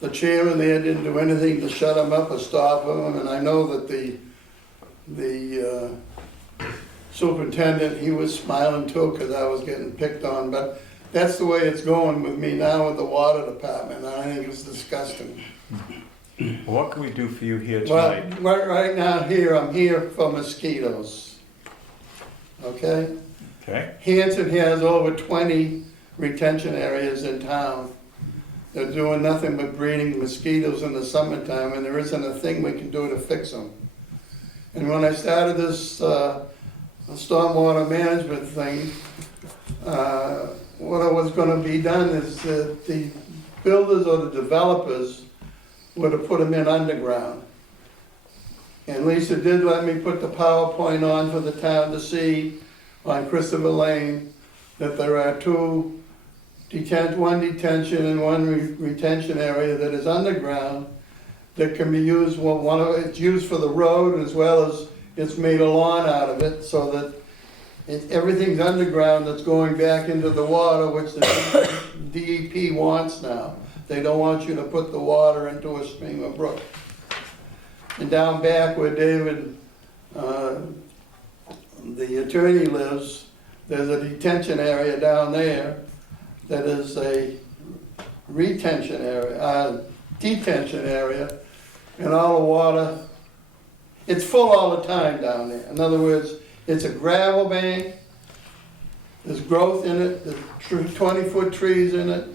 the chairman there didn't do anything to shut him up or stop him, and I know that the superintendent, he was smiling too, because I was getting picked on, but that's the way it's going with me now with the water department. I think it's disgusting. What can we do for you here Well, tonight? right now here, I'm here for mosquitoes. Okay? Okay, Hanson has over 20 retention areas in town. They're doing nothing but breeding mosquitoes in the summertime, and there isn't a thing we can do to fix them. And when I started this stormwater management thing, what was gonna be done is that the builders or the developers were to put them in underground. And Lisa did let me put the PowerPoint on for the town to see on Christopher Lane that there are one detention and one retention area that is underground that can be used, it's used for the road as well as it's made a lawn out of it, so that everything's underground that's going back into the water, which the DEP wants now. They don't want you to put the water into a stream or brook. And down back where David, the attorney lives, there's a detention area down there that is a detention area, and all the water, it's full all the time down there. In other words, it's a gravel bank, there's growth in it, there's 20-foot trees in it,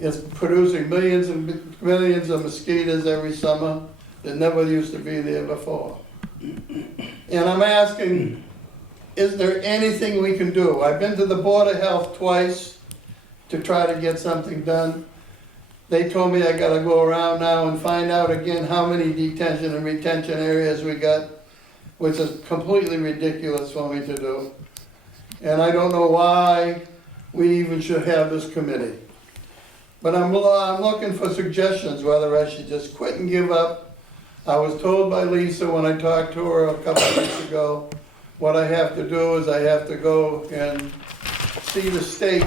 it's producing millions and millions of mosquitoes every summer that never used to be there before. And I'm asking, is there anything we can do? I've been to the Board of Health twice to try to get something done. They told me I gotta go around now and find out again how many detention and retention areas we got, which is completely ridiculous for me to do. And I don't know why we even should have this committee. But I'm looking for suggestions whether I should just quit and give up. I was told by Lisa when I talked to her a couple of weeks ago, what I have to do is I have to go and see the state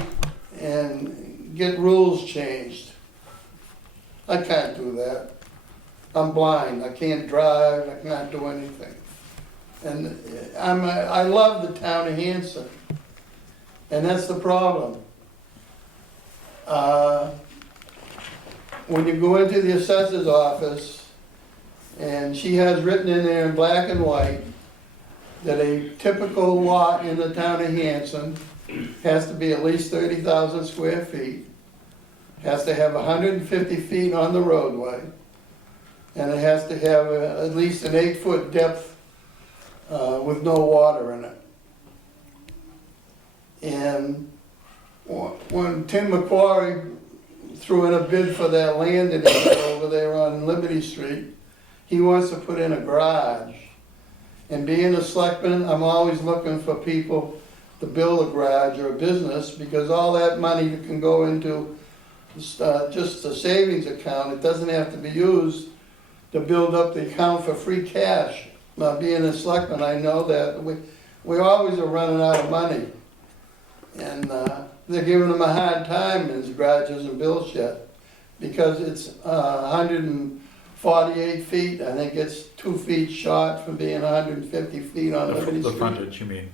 and get rules changed. I can't do that. I'm blind, I can't drive, I can't do anything. And I love the town of Hanson, and that's the problem. When you go into the assessor's office, and she has written in there in black and white that a typical lot in the town of Hanson has to be at least 30,000 square feet, has to have 150 feet on the roadway, and it has to have at least an 8-foot depth with no water in it. And when Tim McQuarrie threw in a bid for that land that he had over there on Liberty Street, he wants to put in a garage. And being a selectman, I'm always looking for people to build a garage or a business, because all that money can go into just a savings account. It doesn't have to be used to build up the account for free cash. Being a selectman, I know that we always are running out of money. And they're giving them a hard time, as Gratches and Bill Shed, because it's 148 feet. I think it's 2 feet short from being 150 feet on Liberty The Street. frontage, you mean?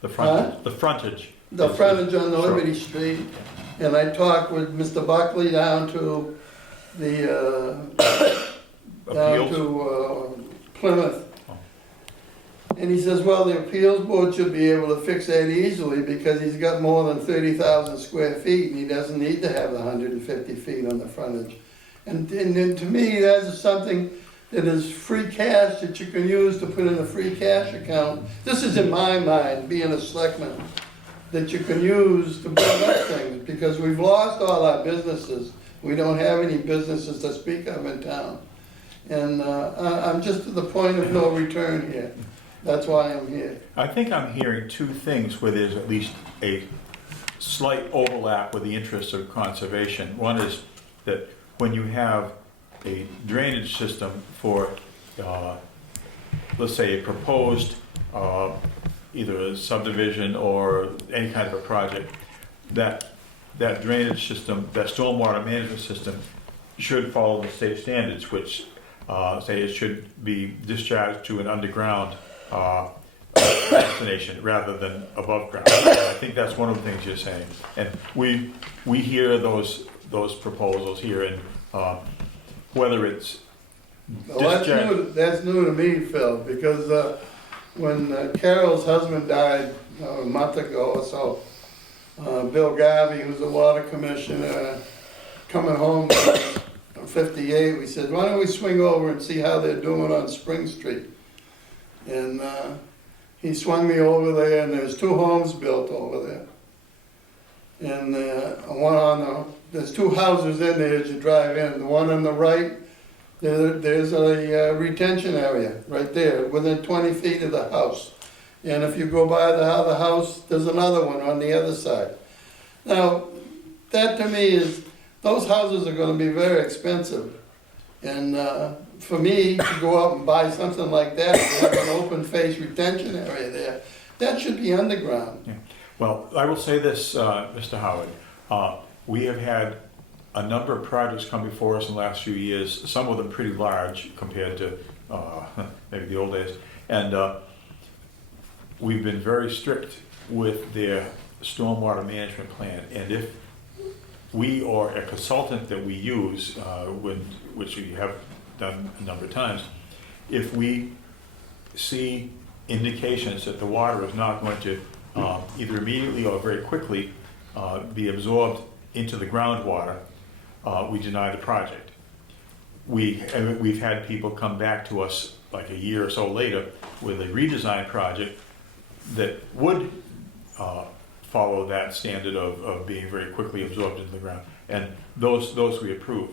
The frontage, the frontage. The frontage on the Sure. Liberty Street. And I talked with Mr. Buckley down to the, down Appeals? to Plymouth. Oh. And he says, well, the appeals board should be able to fix that easily because he's got more than 30,000 square feet and he doesn't need to have the 150 feet on the frontage. And to me, that's something that is free cash that you can use to put in a free cash account. This is in my mind, being a selectman, that you can use to build up things because we've lost all our businesses. We don't have any businesses to speak of in town. And I'm just at the point of no return here. That's why I'm here. I think I'm hearing two things where there's at least a slight overlap with the interests of conservation. One is that when you have a drainage system for, let's say, a proposed either a subdivision or any kind of a project, that drainage system, that stormwater management system should follow the state standards, which say it should be discharged to an underground destination rather than above ground. I think that's one of the things you're saying. And we hear those proposals here, and whether it's Well, that's new to me, Phil, because when Carol's husband died a month ago or so, Bill Garvey, who's the water commissioner, coming home from 58, we said, why don't we swing over and see how they're doing on Spring Street? And he swung me over there, and there's 2 homes built over there. And there's 2 houses in there as you drive in. The one on the right, there's a retention area right there, within 20 feet of the house. And if you go by the other house, there's another one on the other side. Now, that to me is, those houses are gonna be very expensive. And for me to go out and buy something like that, to have an open face retention area there, that should be underground. Yeah. Well, I will say this, Mr. Howard, we have had a number of projects come before us in the last few years, some of them pretty large compared to maybe the old days, and we've been very strict with their stormwater management plan, and if we or a consultant that we use, which we have done a number of times, if we see indications that the water is not going to either immediately or very quickly be absorbed into the groundwater, we deny the project. We've had people come back to us like a year or so later with a redesign project that would follow that standard of being very quickly absorbed into the ground, and those we approve.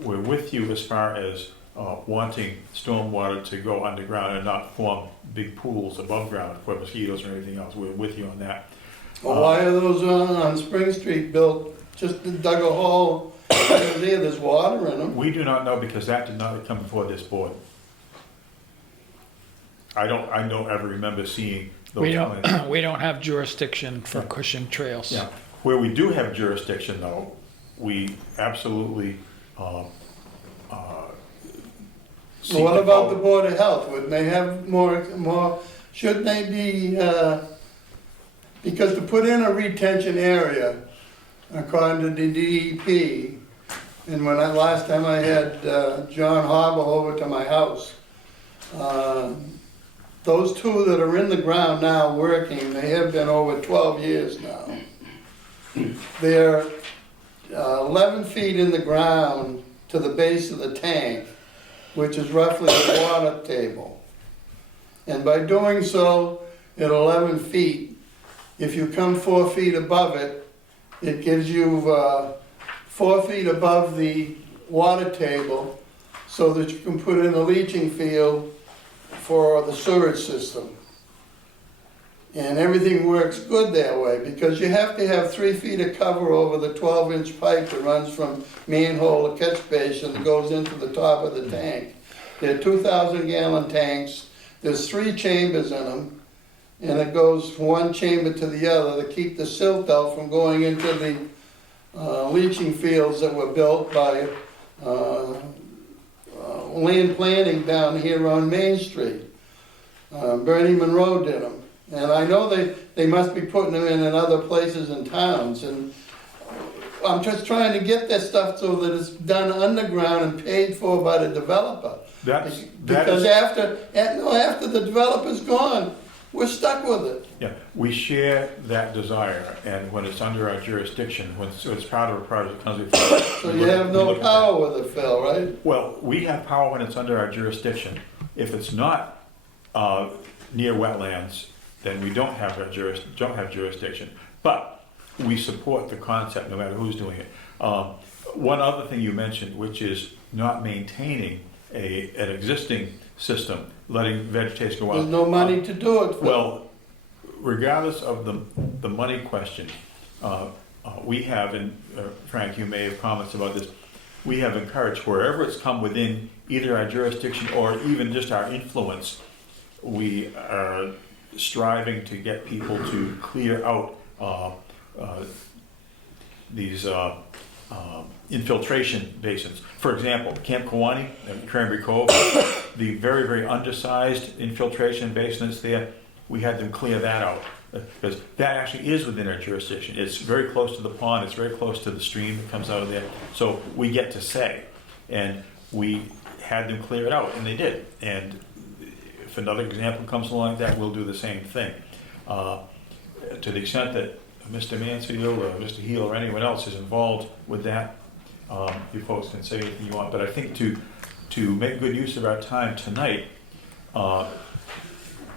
We're with you as far as wanting stormwater to go underground and not form big pools above ground for mosquitoes or anything else. We're with you on that. Well, why are those on Spring Street built, just dug a hole, there's water in them? We do not know, because that did not come before this board. I don't ever remember seeing those plans. We don't have jurisdiction for Cushing Trails. Yeah, where we do have jurisdiction though, we absolutely Well, what about the Board of Health? Wouldn't they have more, shouldn't they be, because to put in a retention area, according to the DEP, and last time I had John Hobble over to my house, those 2 that are in the ground now working, they have been over 12 years now. They're 11 feet in the ground to the base of the tank, which is roughly the water table. And by doing so at 11 feet, if you come 4 feet above it, it gives you 4 feet above the water table so that you can put in a leaching field for the sewage system. And everything works good that way, because you have to have 3 feet of cover over the 12-inch pipe that runs from manhole to catch basin that goes into the top of the tank. They're 2,000-gallon tanks, there's 3 chambers in them, and it goes from one chamber to the other to keep the silt out from going into the leaching fields that were built by land planning down here on Main Street. Bernie Monroe did them. And I know they must be putting them in other places in towns. And I'm just trying to get this stuff so that it's done underground and paid for by the developer. Because after the developer's gone, we're stuck with it. Yeah, we share that desire, and when it's under our jurisdiction, so it's part of a project that comes before. So you have no power with it, Phil, right? Well, we have power when it's under our jurisdiction. If it's not near wetlands, then we don't have jurisdiction. But we support the concept no matter who's doing it. One other thing you mentioned, which is not maintaining an existing system, letting vegetation go out. There's no money to do it, Phil. Well, regardless of the money question, we have, and Frank, you may have comments about this, we have encouraged wherever it's come within either our jurisdiction or even just our influence, we are striving to get people to clear out these infiltration basins. For example, Camp Kawani and Cranberry Cove, the very, very undersized infiltration basin that's there, we had them clear that out. Because that actually is within our jurisdiction. It's very close to the pond, it's very close to the stream that comes out of there. So we get to say, and we had them clear it out, and they did. And if another example comes along like that, we'll do the same thing. To the extent that Mr. Mansfield or Mr. Heel or anyone else is involved with that, you folks can say anything you want. But I think to make good use of our time tonight,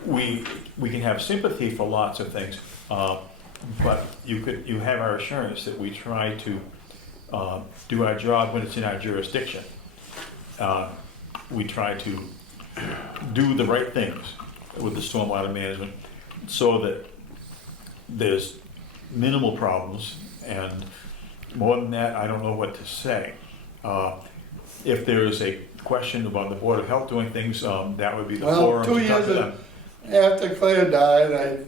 we can have sympathy for lots of things, but you have our assurance that we try to do our job when it's in our jurisdiction. We try to do the right things with the stormwater management so that there's minimal problems, and more than that, I don't know what to say. If there is a question about the Board of Health doing things, that would be the forum to talk to them. After Claire died,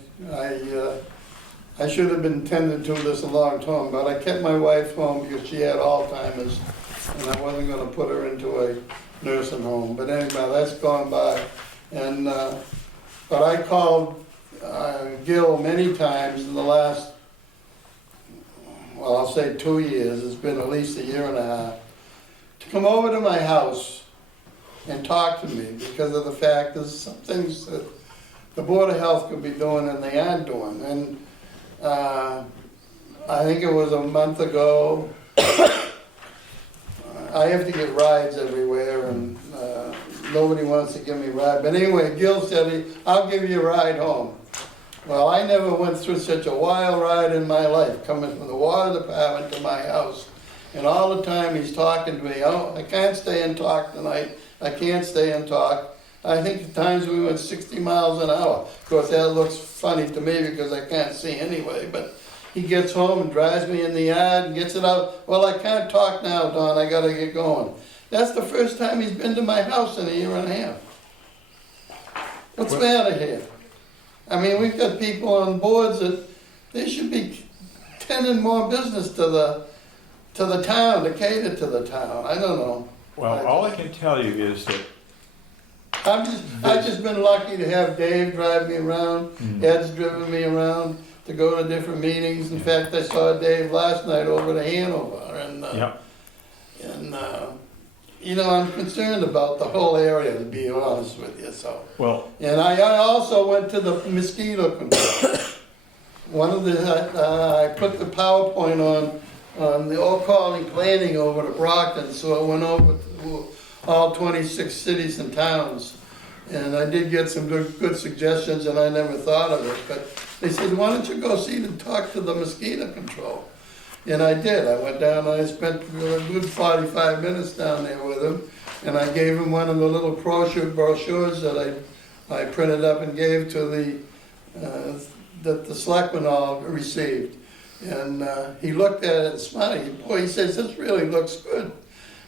I should have been tended to this a long time, but I kept my wife home because she had Alzheimer's, and I wasn't going to put her into a nursing home. But anyway, that's gone by. And but I called Gil many times in the last, well, I'll say 2 years. It's been at least a year and a half to come over to my house and talk to me because of the fact there's some things that the Board of Health could be doing and they aren't doing. And I think it was a month ago, I have to get rides everywhere and nobody wants to give me a ride. But anyway, Gil said, I'll give you a ride home. Well, I never went through such a wild ride in my life, coming from the water department to my house. And all the time he's talking to me, oh, I can't stay and talk tonight. I can't stay and talk. I think at times we went 60 miles an hour. Of course, that looks funny to me because I can't see anyway, but he gets home and drives me in the yard and gets it out. Well, I can't talk now, Don, I gotta get going. That's the first time he's been to my house in a year and a half. What's the matter here? I mean, we've got people on boards that they should be tending more business to the town, to cater to the town. I don't know. Well, all I can tell you is that I've just been lucky to have Dave drive me around. Ed's driven me around to go to different meetings. In fact, I saw Dave last night over to Hanover, and you know, I'm concerned about the whole area, to be honest with you. So, well, and I also went to the mosquito control. One of the I put the PowerPoint on the Old Colony planning over to Brockton, so it went over to all 26 cities and towns. And I did get some good suggestions, and I never thought of it. But they said, why don't you go talk to the mosquito control? And I did. I went down and I spent a good 45 minutes down there with him. And I gave him one of the little brochures that I printed up and gave to that the selectmen all received. And he looked at it and smiled. Boy, he says, this really looks good.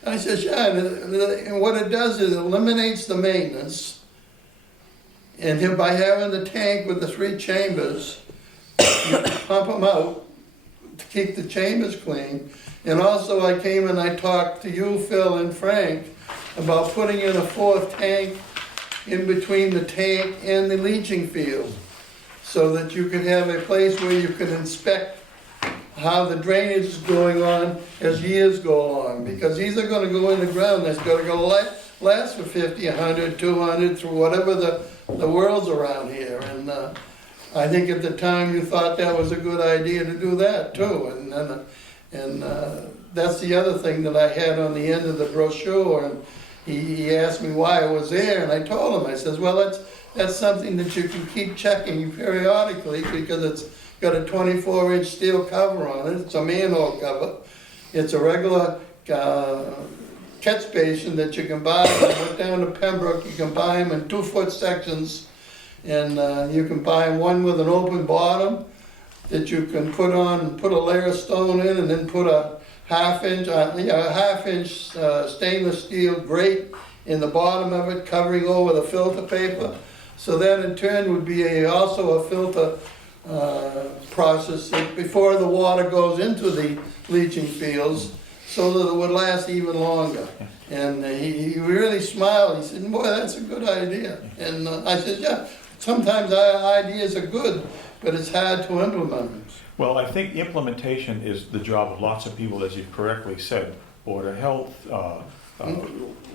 And I says, yeah, and what it does is it eliminates the maintenance. And by having the tank with the 3 chambers, you pump them out to keep the chambers clean. And also I came and I talked to you, Phil, and Frank about putting in a 4th tank in between the tank and the leaching field, so that you could have a place where you could inspect how the drainage is going on as years go along. Because these are gonna go in the ground, that's gonna go last for 50, 100, 200, through whatever the world's around here. And I think at the time you thought that was a good idea to do that too. And that's the other thing that I had on the end of the brochure. And he asked me why I was there, and I told him, I says, well, that's something that you can keep checking periodically, because it's got a 24-inch steel cover on it. It's a manhole cover. It's a regular catch basin that you can buy. I went down to Pembroke, you can buy them in 2-foot sections, and you can buy one with an open bottom that you can put a layer of stone in, and then put a half-inch stainless steel grate in the bottom of it, covering over the filter paper. So that in turn would be also a filter process before the water goes into the leaching fields, so that it would last even longer. And he really smiled. He said, boy, that's a good idea. And I said, yeah, sometimes ideas are good, but it's hard to implement. Well, I think implementation is the job of lots of people, as you've correctly said. Board of Health,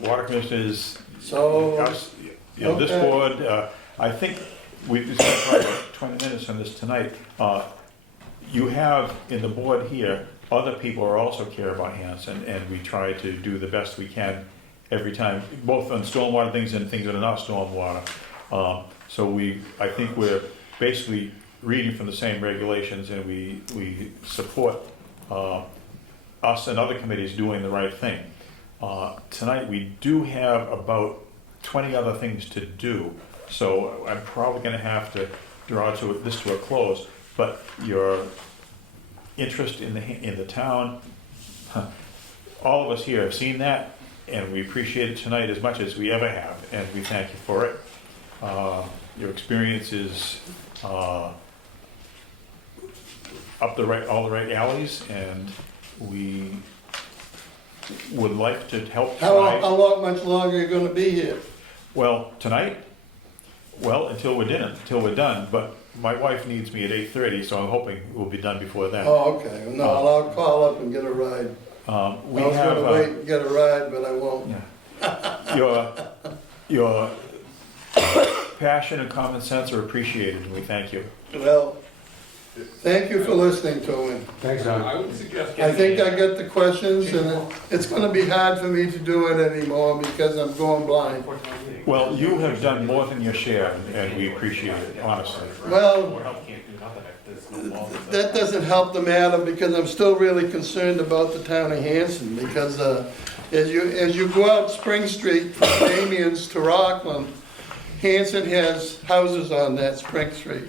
water commissioners, So, us, this okay. board. I think we've spent probably 20 minutes on this tonight. You have in the board here, other people who also care about Hanson, and we try to do the best we can every time, both on stormwater things and things that are not stormwater. So I think we're basically reading from the same regulations, and we support us and other committees doing the right thing. Tonight we do have about 20 other things to do, so I'm probably going to have to draw this to a close. But your interest in the town, all of us here have seen that, and we appreciate it tonight as much as we ever have, and we thank you for it. Your experience is up all the right alleys, and we would like to help how much longer are you gonna be here? Well, tonight? Well, until we're done, but my wife needs me at 8:30, so I'm hoping we'll be done before then. Oh, okay, no, I'll call up and get a ride. I was gonna wait and get a ride, but I won't. Your passion and common sense are appreciated, and we thank you. Well, thank you for listening to me. Thanks, Don. I would suggest I getting think I get the questions, and it's gonna be hard for me to do it anymore because I'm going blind. Well, you have done more than your share, and we appreciate it, honestly. Well, Board of Health can't do nothing if there's no laws. that doesn't help the matter, because I'm still really concerned about the town of Hanson, because as you go out Spring Street from Damien's to Rockland, Hanson has houses on that Spring Street.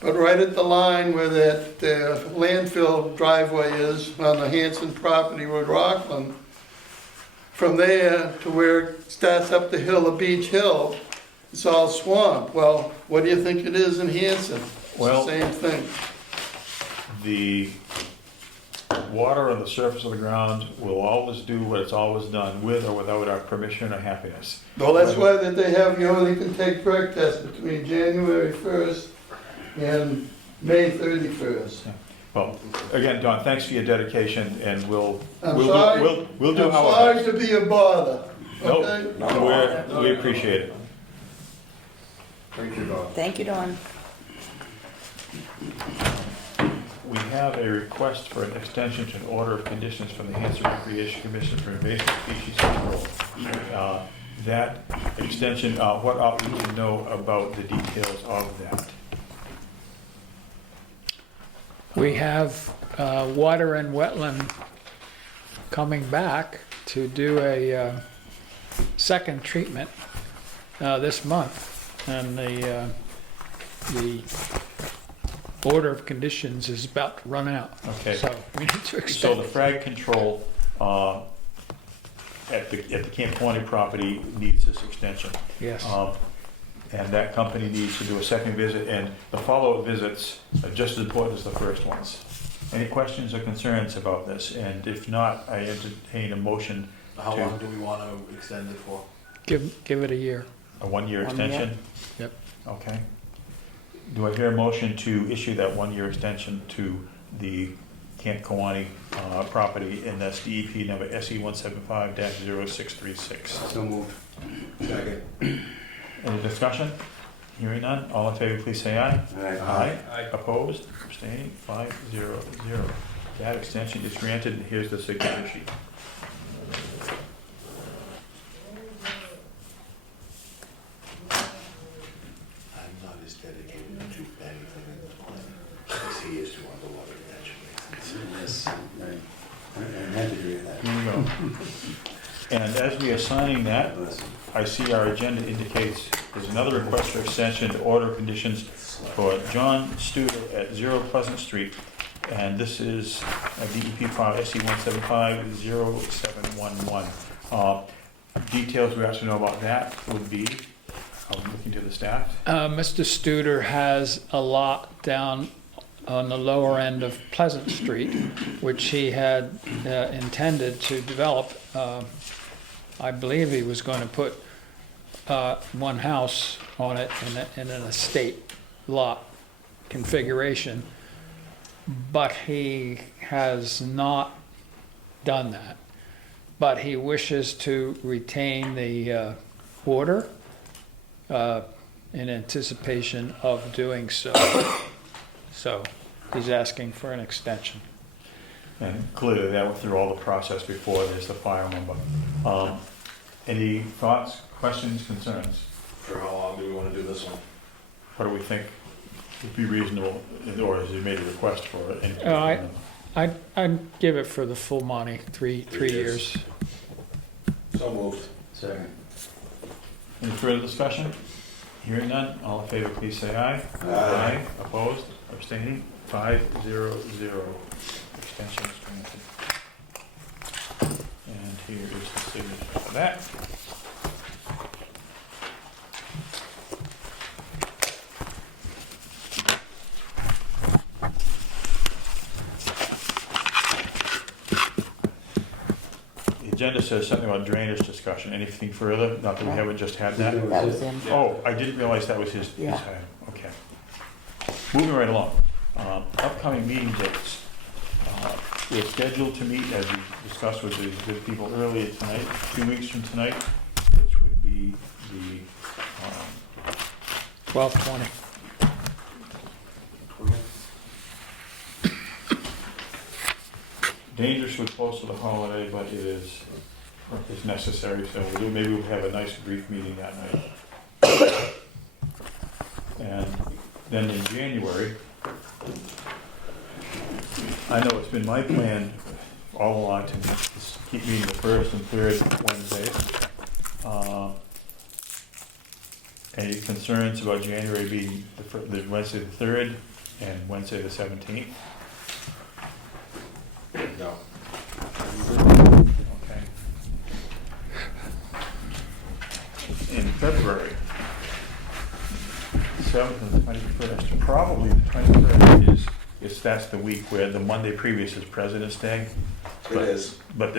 But right at the line where that landfill driveway is on the Hanson property with Rockland, from there to where it starts up the hill of Beach Hill, it's all swamp. Well, what do you think it is in Hanson? It's Well, the same thing. The water on the surface of the ground will always do what it's always done, with or without our permission or happiness. Well, that's why that they have, you only can take drug tests between January 1st and May 31st. Well, again, Don, thanks for your dedication, and we'll I'm do sorry. I'm our sorry best. to be a bother, Nope. okay? We appreciate it. Thank you, Don. Thank you, Dawn. We have a request for an extension to an order of conditions from the Hanson Recreation Commission for invasive species control. That extension, what ought we to know about the details of that? We have Water and Wetland coming back to do a second treatment this month. And the order of conditions is about to run out. Okay. So we need to So extend the it. frag control at the Camp Quaney property needs this extension. Yes. And that company needs to do a second visit, and the follow-up visits are just as important as the first ones. Any questions or concerns about this? And if not, I entertain a motion, How to- long do we want to extend it for? Give it a year. a one-year 1 year? extension? Yep. Okay. Do I hear a motion to issue that one-year extension to the Camp Kawani property, and that's DEP number SE 175-0636? So moved. Second. Any discussion? Hearing none, all in favor, please say aye. Aye. Opposed, abstaining, 500. That extension is granted, and here's the signature sheet. I'm not as dedicated to anything in the plan as he is to underwater retention basins. Yes, right. I had to do that. Here we go. And as we are signing that, Bless I see our agenda indicates there's another request for extension to order conditions for John Studer at 0 Pleasant Street. And this is a DEP file SE 175-0711. Details we have to know about that would be, I'm looking to the staff. Mr. Studer has a lot down on the lower end of Pleasant Street, which he had intended to develop. I believe he was going to put one house on it in an estate lot configuration, but he has not done that. But he wishes to retain the order in anticipation of doing so. So he's asking for an extension. And clearly that went through all the process before there's the file number. Any thoughts, questions, concerns? For how long do we want to do this one? What do we think would be reasonable, or has he made a request for it? I'd give it for the full money, three years. So moved. Second. Any further discussion? Hearing none, all in favor, please say aye. Aye. Opposed, abstaining, 500. Extension is granted. And here is the signature for that. The agenda says something about drainage discussion. Anything further? Not that we haven't just had that? That was him. Oh, I didn't realize that was his Yeah. item. Okay. Moving right along. Upcoming meeting dates. We're scheduled to meet, as we discussed with the people earlier tonight, 2 weeks from tonight, which would be the 12/20. dangerous with close to the holiday, but it is necessary, so maybe we'll have a nice brief meeting that night. And then in January, I know it's been my plan all along to keep meeting the first and third Wednesdays. Any concerns about January being the Wednesday the 3rd and Wednesday the 17th? No. Okay. In February, 7th and 21st, probably the 21st that's the week where the Monday previous is President's Day. It is. But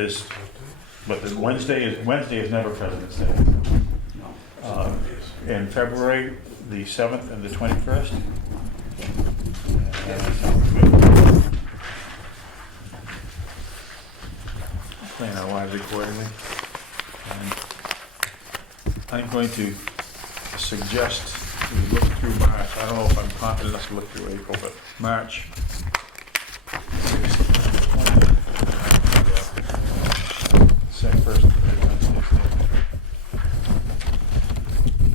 Wednesday is never President's Day. In February, the 7th and the 21st. Plan our lives accordingly. And I'm going to suggest we look through March. I don't know if I'm confident enough to look through April, but March 6th, 20th, second, first, and third Wednesdays.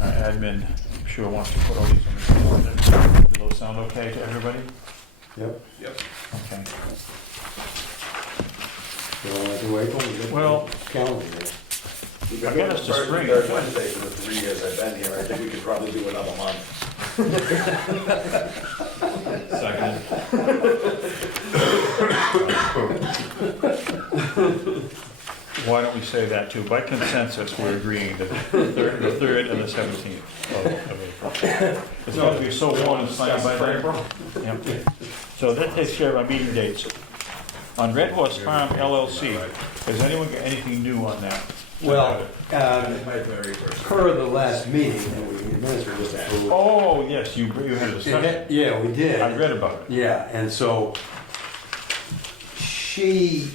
Our admin, I'm sure, wants to put all these on the calendar. Do those sound okay to everybody? Yep. Okay. You want to do April? Well, Calendar year. We've I been got doing us the to first spring. and third Wednesday for the 3 years I've been here. I think we could probably do another month. Second. Why don't we say that too? By consensus, we're agreeing that the 3rd and the 17th of April. It's going to be so warm and sunny by then. Yep. So that takes care of our meeting dates. On Red Horse Farm LLC, has anyone got anything new on that? Well, My very first. per the last meeting that we administered just approved. Oh, yes, you had a discussion. Yeah, we did. I read about it. Yeah, and so she,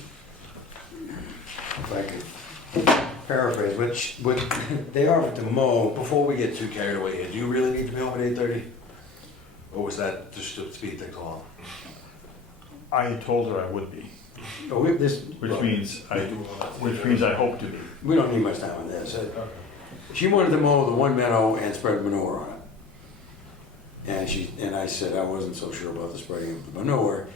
if I could paraphrase, what they offered to mow. Before we get too carried away here, do you really need to be home at 8:30? Or was that just to speed things along? I told her I would be, Oh, this, which means I hope to be. we don't need much time on this. She wanted to mow the one meadow and spread manure on it. And I said I wasn't so sure about the spreading of the manure,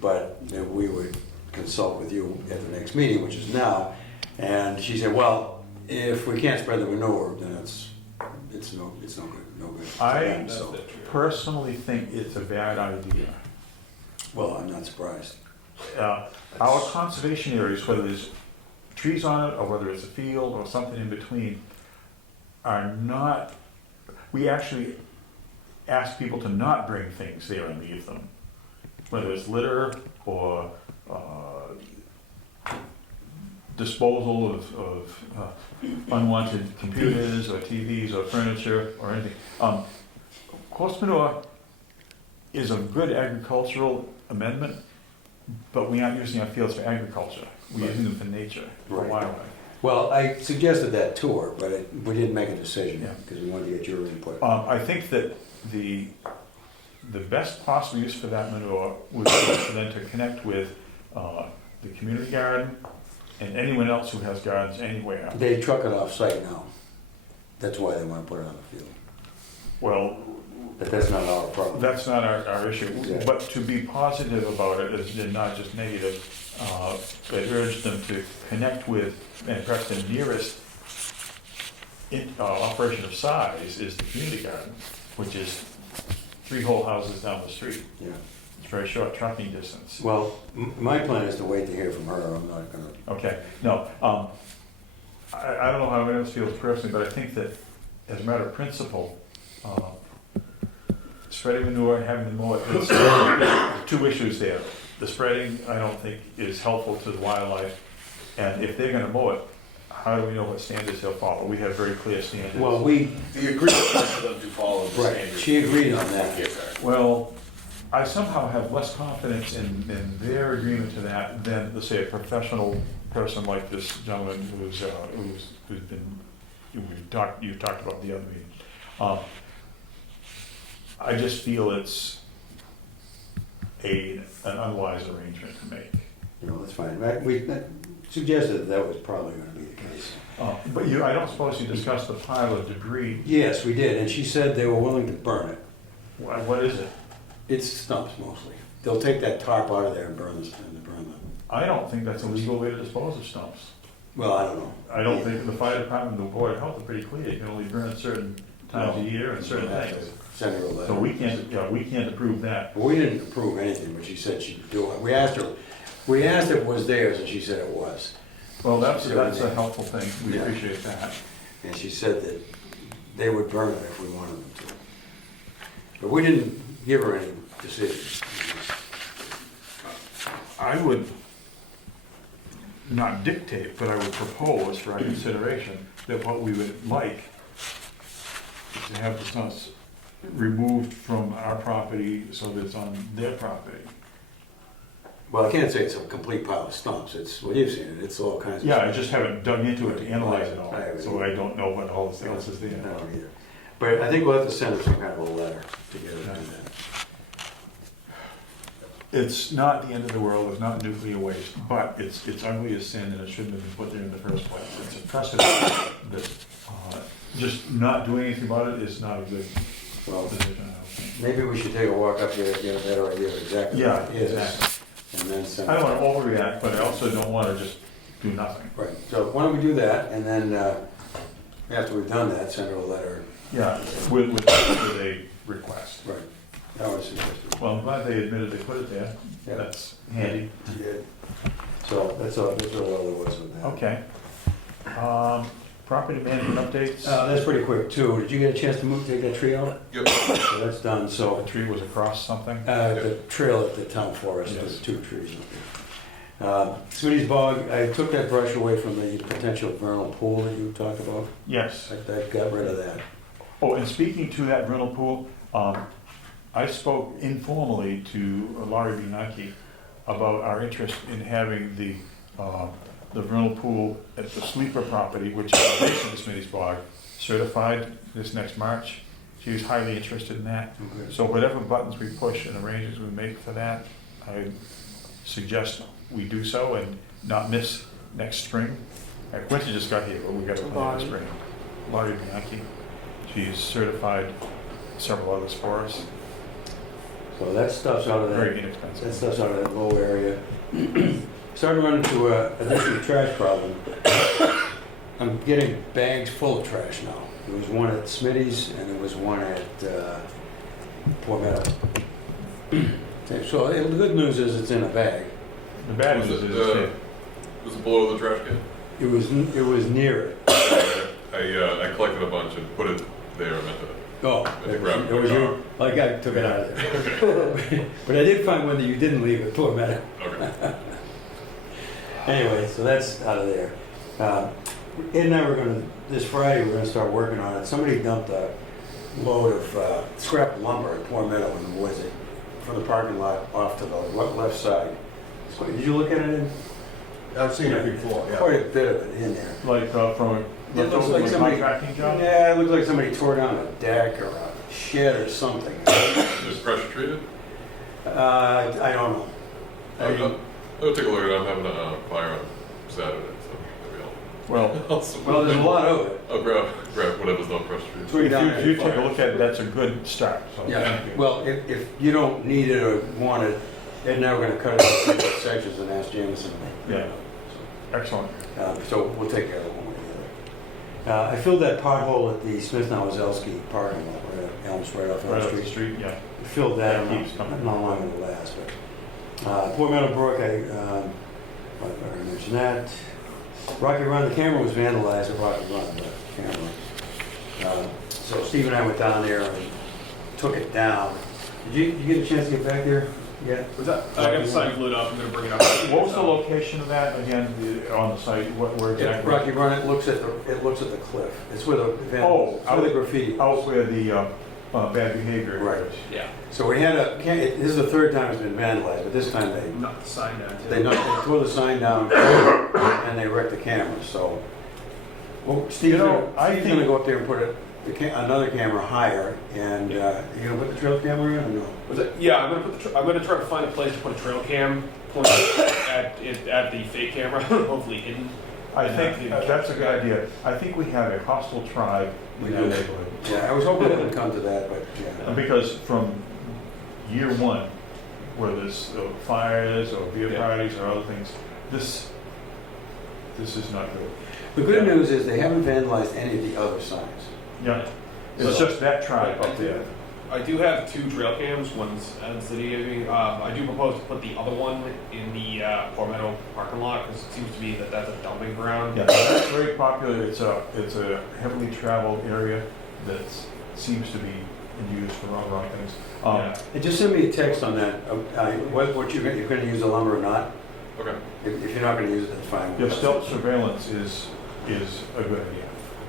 but that we would consult with you at the next meeting, which is now. And she said, well, if we can't spread the manure, then it's no good. I And so, personally think it's a bad idea. well, I'm not surprised. Our conservation areas, whether there's trees on it or whether it's a field or something in between, are not, we actually ask people to not bring things there and leave them. Whether it's litter or disposal of unwanted computers or TVs or furniture or anything. Horse manure is a good agricultural amendment, but we aren't using our fields for agriculture. We're using them for nature, for Right. wildlife. Well, I suggested that to her, but we didn't make a decision Yeah. because we wanted to get your input. I think that the best possible use for that manure would be for them to connect with the community garden and anyone else who has gardens anywhere. They truck it off-site now. That's why they want to put it on the field. Well, But that's not our problem. that's not our issue. Yeah. But to be positive about it and not just negative, I urge them to connect with, and perhaps the nearest operation of size is the community garden, which is 3 whole houses down the street. Yeah. It's very short trucking distance. Well, my plan is to wait to hear from her. I'm not gonna, Okay, no, I don't know how anyone else feels personally, but I think that as a matter of principle, spreading manure and having them mow it, it's 2 issues there. The spreading, I don't think, is helpful to the wildlife, and if they're gonna mow it, how do we know what standards they'll follow? We have very clear standards. well, we, The agreement for them to follow the right, standards. she agreed on that. Well, I somehow have less confidence in their agreement to that than, let's say, a professional person like this gentleman who's been, you've talked about the other meeting. I just feel it's an unwise arrangement to make. You know, that's fine. We suggested that was probably gonna be the case. But I don't suppose you discussed the pile of debris. Yes, we did, and she said they were willing to burn it. What is it? It's stumps mostly. They'll take that tarp out of there and burn them. I don't think that's a legal way to dispose of stumps. Well, I don't know. I don't think the fire department and the board of health are pretty clear. You can only burn at certain times a year and certain We'll have to things. send her a letter. So we can't approve that. Well, we didn't approve anything, but she said she'd do it. We asked if it was theirs, and she said it was. Well, that's a helpful thing. We Yeah. appreciate that. And she said that they would burn it if we wanted them to. But we didn't give her any decision. I would not dictate, but I would propose for our consideration that what we would like is to have the stumps removed from our property so that it's on their property. Well, I can't say it's a complete pile of stumps. It's, well, you've seen it. It's all kinds of. Yeah, I just haven't dug into it to analyze it all, I haven't so I don't know what all else is I there. don't either. But I think we'll have to send her some kind of a letter to get her to do that. It's not the end of the world, it's not nuclear waste, but it's ugly as sin and it shouldn't have been put there in the first place. It's a precedent that just not doing anything about it is not a good Well, decision, I don't think. maybe we should take a walk up there to get a better idea of exactly Yeah, what it is. exactly. And then send. I don't want to overreact, but I also don't want to just do nothing. Right, so why don't we do that, and then After we've done that, send her a letter. Yeah, with a request. Right. That was suggested. Well, I'm glad they admitted they put it there. Yeah. That's handy. She did. So that's all, that's really all there was with that. Okay. Property management updates. That's pretty quick too. Did you get a chance to take that tree out? Yep. So that's done, The so, tree was across something. the trail at the town forest, Yes. there's 2 trees up there. Smitty's Bog, I took that brush away from the potential vernal pool that you talked about. Yes. I got rid of that. Oh, and speaking to that vernal pool, I spoke informally to Laurie Benaki about our interest in having the vernal pool at the Sleeper property, which is adjacent to Smitty's Bog, certified this next March. She was highly interested in that. Okay. So whatever buttons we push and arrangements we make for that, I suggest we do so and not miss next spring. Quincy just got here, but we got to plan next spring. Laurie Bianchi, she's certified several others for us. So that stuff's out of that. Very That inexpensive. stuff's out of that low area. Starting to run into a different trash problem. I'm getting bags full of trash now. There was one at Smitty's and there was one at Poor Meadow. So the good news is it's in a bag. The bad news is that Was it below the trash can? It was near it. I collected a bunch and put it there. I meant to. Oh, It grabbed it was my you? Like I took it out of there. But I did find one that you didn't leave at Poor Meadow. Okay. Anyway, so that's out of there. Ed and I were gonna, this Friday, we're gonna start working on it. Somebody dumped a load of scrap lumber at Poor Meadow in the woods from the parking lot off to the left side. So did you look at it? I've seen it before, yeah. Quite a bit of it in there. like from a It looks like leftover somebody, contracting job. yeah, it looks like somebody tore down a deck or a shed or something. Is it pressure treated? I don't know. I'll take a look at it. I'm having a fire on Saturday, so maybe Well, Well, there's a lot of it. I'll grab whatever's not pressure treated. Three down if you there. take a look at it, that's a good start. So Yeah, thank you. well, if you don't need it or want it, Ed and I were gonna cut it into sections and ask Jameson. Yeah. Excellent. So we'll take care of it one way or the other. I filled that pothole at the Smith Nowazelski parking lot, right at Elms, right off Right Elm up the Street. street, yeah. I filled that, That and keeps coming. I don't know how long it'll last, but, Poor Meadow Brook, I already mentioned that. Rocky Run, the camera was vandalized at Rocky Run, the camera. So Steve and I went down there and took it down. Did you get a chance to get back there yet? Was that? I got the sign glued up, I'm gonna bring it up. What was the location of that again, on the site, where At exactly? Rocky Run, it looks at the cliff. It's where the Oh, it's where the graffiti. Out where the bad behavior Right. is. Yeah, So we had this is the third time it's been vandalized, but this time knock the sign down too. they tore the sign down and they wrecked the camera. So, well, Steve's I gonna go up there and put another camera higher, and you gonna put the trail camera in or no? Was it? Yeah, I'm gonna try to find a place to put a trail cam pointed at the fake camera, hopefully hidden. I think that's a good idea. I think we have a hostile tribe We in do. the neighborhood. Yeah, I was hoping it would come to that, but yeah. Because from year one, whether there's fires or beer Yeah. parties or other things, this is not good. The good news is they haven't vandalized any of the other signs. Yeah, it's So- just that tribe up there. I do have 2 trail cams, one's at the city of me. I do propose to put the other one in the Poor Meadow parking lot, because it seems to be that that's a dumping ground. Yeah, that's very popular. It's a heavily traveled area that seems to be used for wrong things. Yeah. And just send me a text on that, what you're gonna use the lumber or not. Okay. If you're not gonna use it, that's fine. Your stealth surveillance is a good idea.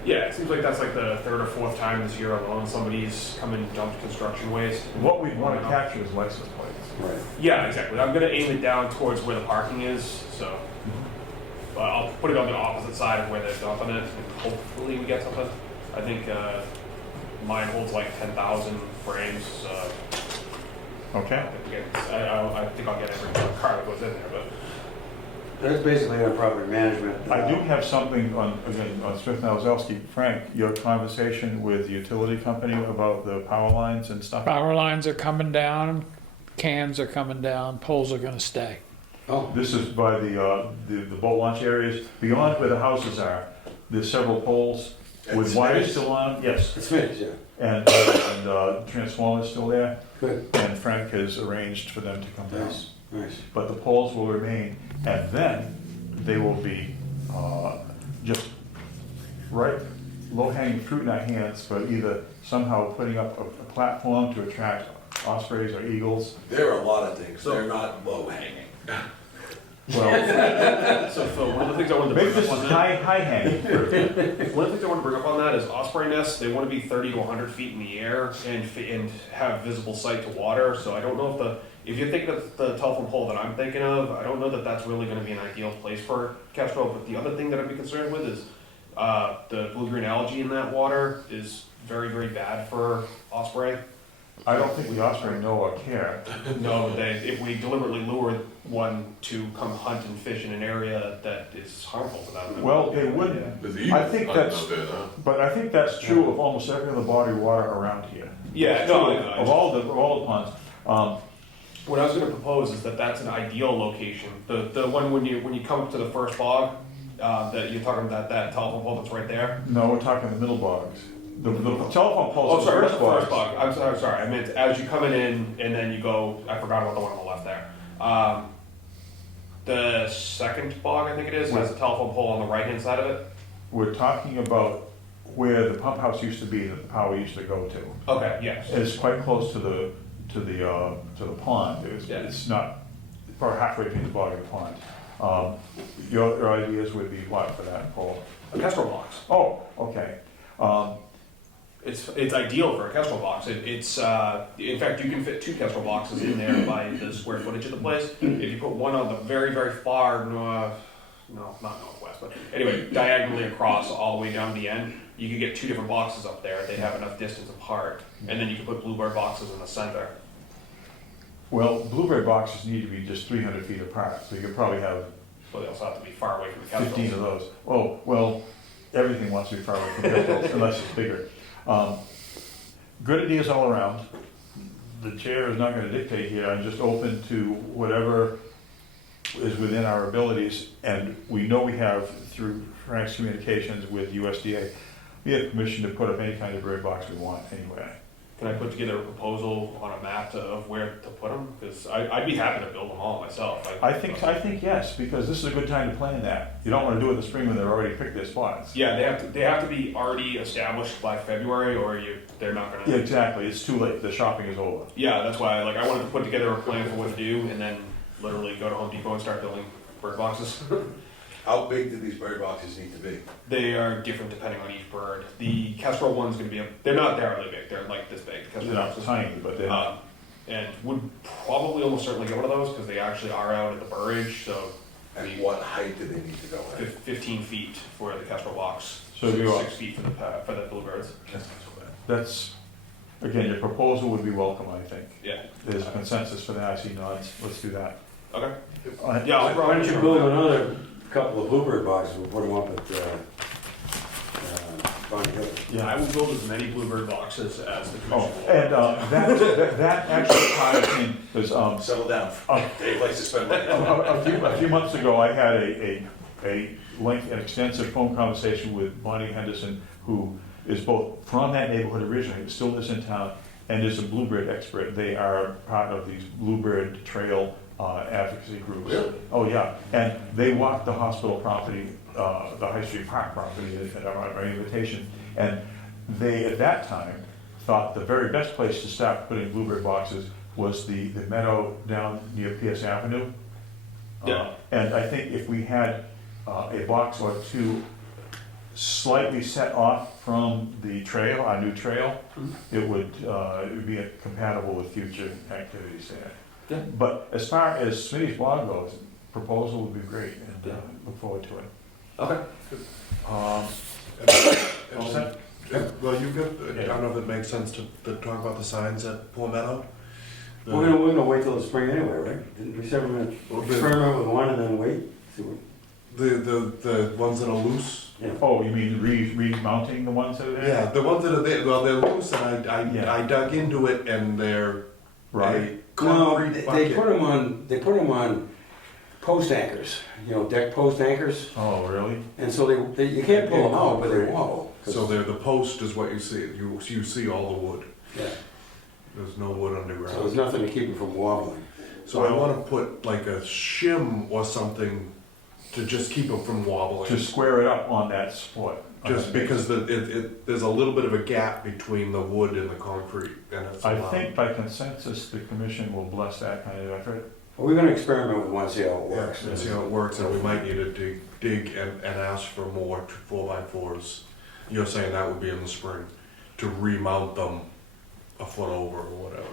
Yeah, it seems like that's like the 3rd or 4th time this year alone somebody's come and dumped construction waste. What we want to capture is license plates. Right. Yeah, exactly. I'm gonna aim it down towards where the parking is, so I'll put it on the opposite side of where they're dumping it, and hopefully we get something. I think mine holds like 10,000 frames. Okay. I think I'll get every car that goes in there, but. That's basically our property management. I do have something on Smith Nowazelski. Frank, your conversation with the utility company about the power lines and stuff? Power lines are coming down, cans are coming down, poles are gonna stay. Oh, This is by the boat launch areas. Beyond where the houses are, there's several poles with wires still on, yes. It's finished, yeah. And transformer's still there, Good. and Frank has arranged for them to come down. Nice, nice. But the poles will remain, and then they will be just right, low-hanging fruit in our hands for either somehow putting up a platform to attract ospreys or eagles. There are a lot of things, they're not low hanging. Well, So Phil, one of the things I wanted to maybe bring this up is on that, high-hanging fruit. one of the things I want to bring up on that is osprey nests. They want to be 30 to 100 feet in the air and have visible sight to water. So I don't know if you're thinking of the telephone pole that I'm thinking of, I don't know that that's really going to be an ideal place for kestrel. But the other thing that I'd be concerned with is the blue-green algae in that water is very, very bad for osprey. I don't think the osprey know or care. No, if we deliberately lure one to come hunt and fish in an area that is harmful to them. Well, it wouldn't, There's I eagles think hunting that's- out there now. but I think that's true of almost every other body of water around here. Yeah, no, Of all the ponds. what I was going to propose is that that's an ideal location. The one when you come up to the first bog, that you're talking about that telephone pole that's right there. No, we're talking the middle bogs. The telephone Oh, poles are sorry, the that's the first bog. I'm sorry. I meant as you coming in and then you go. I forgot about the one on the left there. The second bog, I think it is, has a telephone pole on the right hand side of it. We're talking about where the pump house used to be, that the power used to go to. Okay. Yes. It's quite close to the pond. Yeah. It's not, probably halfway between the bog and the pond. Your ideas would be what for that pole? A kestrel box. Oh, okay. It's ideal for a kestrel box. It's in fact you can fit 2 kestrel boxes in there by the square footage of the place. If you put one on the very very far no, not northwest, but anyway diagonally across all the way down to the end, you could get 2 different boxes up there. They have enough distance apart, and then you can put bluebird boxes in the center. Well, blueberry boxes need to be just 300 feet apart, so you could probably have But they also have to be far away from the kestrels. 15 of those. Oh, well, everything wants to be far away from kestrels unless it's bigger. Good ideas all around. The chair is not going to dictate here. I'm just open to whatever is within our abilities. And we know we have, through Frank's communications with USDA, we have permission to put up any kind of bird box we want anywhere. Can I put together a proposal on a map of where to put them? Because I'd be happy to build them all myself. I think yes, because this is a good time to plan that. You don't want to do it in the spring when they've already picked their spots. Yeah, they have to be already established by February, or they're not gonna. Yeah, exactly. It's too late. The shopping is over. Yeah, that's why I wanted to put together a plan for what to do, and then literally go to Home Depot and start building bird boxes. How big do these bird boxes need to be? They are different depending on each bird. The kestrel one's gonna be they're not that really big. They're like this big. The They're kestrel not boxes. tiny, but they're not. And would probably almost certainly get one of those because they actually are out at the burridge. So And what height do they need to go at? 15 feet for the kestrel box. So you are- 6 feet for the bluebirds. That's not so bad. That's, again, your proposal would be welcome, I think. Yeah. There's a consensus for that, I see nods, let's do that. Okay. Uh, Yeah. I'll Why don't you build another couple of bluebird boxes, we'll put them up at, Bonnie Hill. Yeah, I will build as many bluebird boxes as the Oh, commission will. and that actually ties in, there's, Settle down. Dave likes to spend money. a few months ago, I had a lengthy and extensive phone conversation with Bonnie Henderson, who is both from that neighborhood originally, but still lives in town, and is a bluebird expert. They are part of these bluebird trail advocacy groups. Really? Oh, yeah, and they walked the hospital property, the High Street Park property at our invitation, and they, at that time, thought the very best place to start putting bluebird boxes was the meadow down near Pierce Avenue. Yeah. And I think if we had a box or two slightly set off from the trail, our new trail, it would be compatible with future activities there. Yeah. But as far as Smitty's blog goes, proposal would be great, and look forward to it. Okay. All set? Well, you got, I don't know if it makes sense to talk about the signs at Pool Meadow. We're gonna wait till the spring anyway, right? Didn't we say we're gonna experiment with one and then wait? See what- The ones that are loose. Yeah. Oh, you mean remounting the ones that are there? Yeah, the ones that are there, well, they're loose, and Yeah. I dug into it, and they're Right. a No, concrete they bucket. put them on post anchors, deck post anchors, Oh, really? and so they you can't pull them out, but they wobble. So there, the post is what you see, you see all the wood. Yeah, There's no wood so there's underground. nothing to keep it from wobbling. So I wanna put like a shim or something to just keep them from wobbling. To square it up on that spot. Just because there's a little bit of a gap between the wood and the concrete, and it's I allowed. think by consensus, the commission will bless that kind of effort. Well, we're gonna experiment with one, see how it Yeah, works. and see how it works, and we might need to dig and ask for more 4x4s. You're saying that would be in the spring, to remount them a foot over or whatever.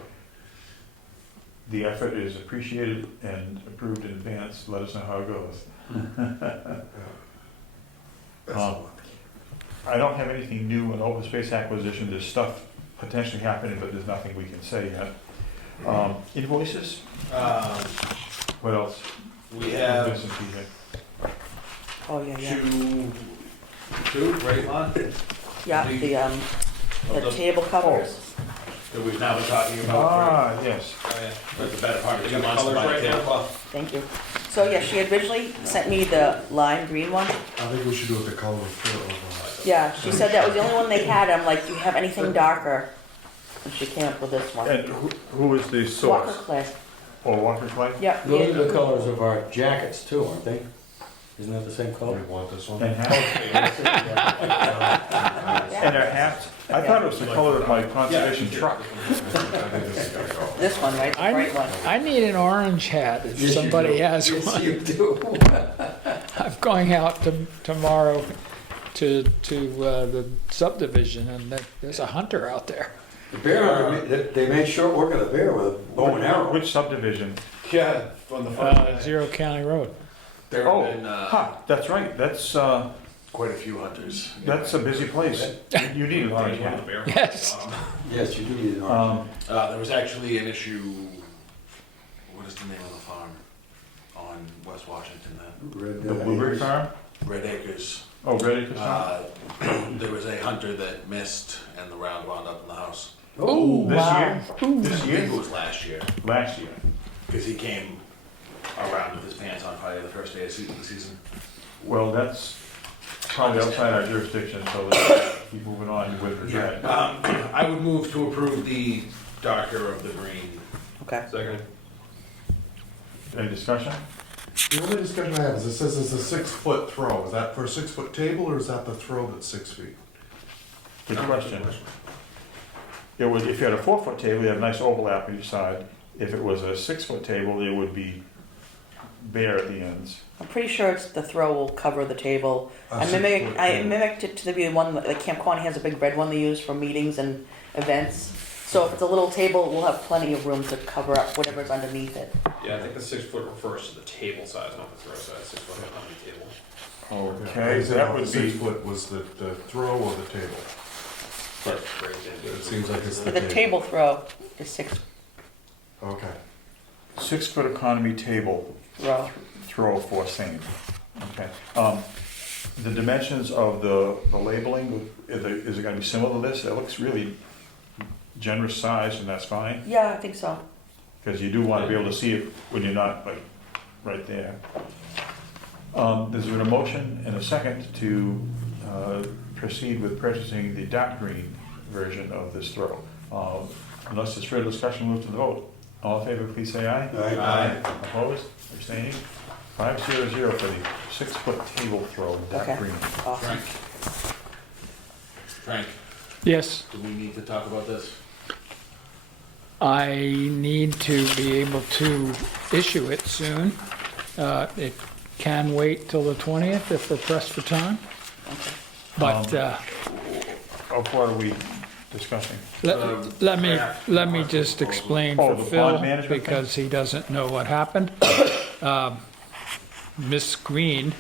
The effort is appreciated and approved in advance. Let us know how it goes. That's the one. I don't have anything new on open space acquisition. There's stuff potentially happening, but there's nothing we can say yet. Invoices? What else? We have Bits and pieces. Oh, yeah, yeah. two, right, Lon? Yeah, the table covers. That we've now been talking about Ah, yes. for the better part of 2 months. Colors right now? Thank you. So, yeah, she originally sent me the lime green one. I think we should do it the color of Yeah, she said that was the only one they had. I'm like, do you have anything darker? And she came up with this one. And who is the Walker source? clay. Or Walker Clay? Yep. Those are the colors of our jackets too, aren't they? Isn't that the same the, color? we want this one. And hats? And their hats? I thought it was the color of my conservation truck. I think this is gonna go. This one, right? The bright one. I need an orange hat if Yes, you somebody do. has Yes, one. you do. I'm going out tomorrow to the subdivision, and there's a hunter out there. The bear hunter, they made short work of the bear with a bow and arrow. Which subdivision? Yeah, on the front. Zero County Road. There Oh, have been that's right. That's quite a few hunters. a busy place. You need an orange hat. Yes. Yes, you do need an orange. There was actually an issue, what is the name of the farm on West Washington, Red, The Blueberry Farm? Red Acres. Oh, ready to start? There was a hunter that missed and the round wound up in the house. Oh, This Wow. year? This I think it year? was last year, Last year. because he came around with his pants on fire the first day of the season. Well, that's probably outside our jurisdiction, so let's keep moving on with that. I would move to approve the darker of the green. Okay. Second. Any discussion? The only discussion I have is it says it's a 6-foot throw. Is that for a 6-foot table or is that the throw that's 6 feet? Good question. It would, if you had a 4-foot table, you have a nice overlap on each side. If it was a 6-foot table, it would be bare at the ends. I'm pretty sure it's the throw will cover the table. I mimicked it to be one that like Camp Quaney has a big red one they use for meetings and events. So if it's a little table, we'll have plenty of room to cover up whatever's underneath it. Yeah, I think the 6 foot refers to the table size, not the throw size, 6 foot on the table. Okay, so that would The 6 be, foot was the throw or the table? It seems like it's the The table throw is 6 Okay. 6-foot economy table, row. throw for same. Okay. The dimensions of the labeling, is it gonna be similar to this? It looks really generous size, and that's fine, Yeah, I think so. because you do want to be able to see it when you're not, like, right there. There's been a motion and a second to proceed with purchasing the dark green version of this throw. Unless there's further discussion, move to the vote. All in favor, please say aye. Aye. Opposed, abstaining, 500 for the 6-foot table throw, dark Okay. green. Awesome. Frank, Yes, do we need to talk about this? I need to be able to issue it soon. It can wait till the 20th if we're pressed for time. But Of what are we discussing? let me just explain Oh, for the Phil, pond management thing? because he doesn't know what happened. Miss Green,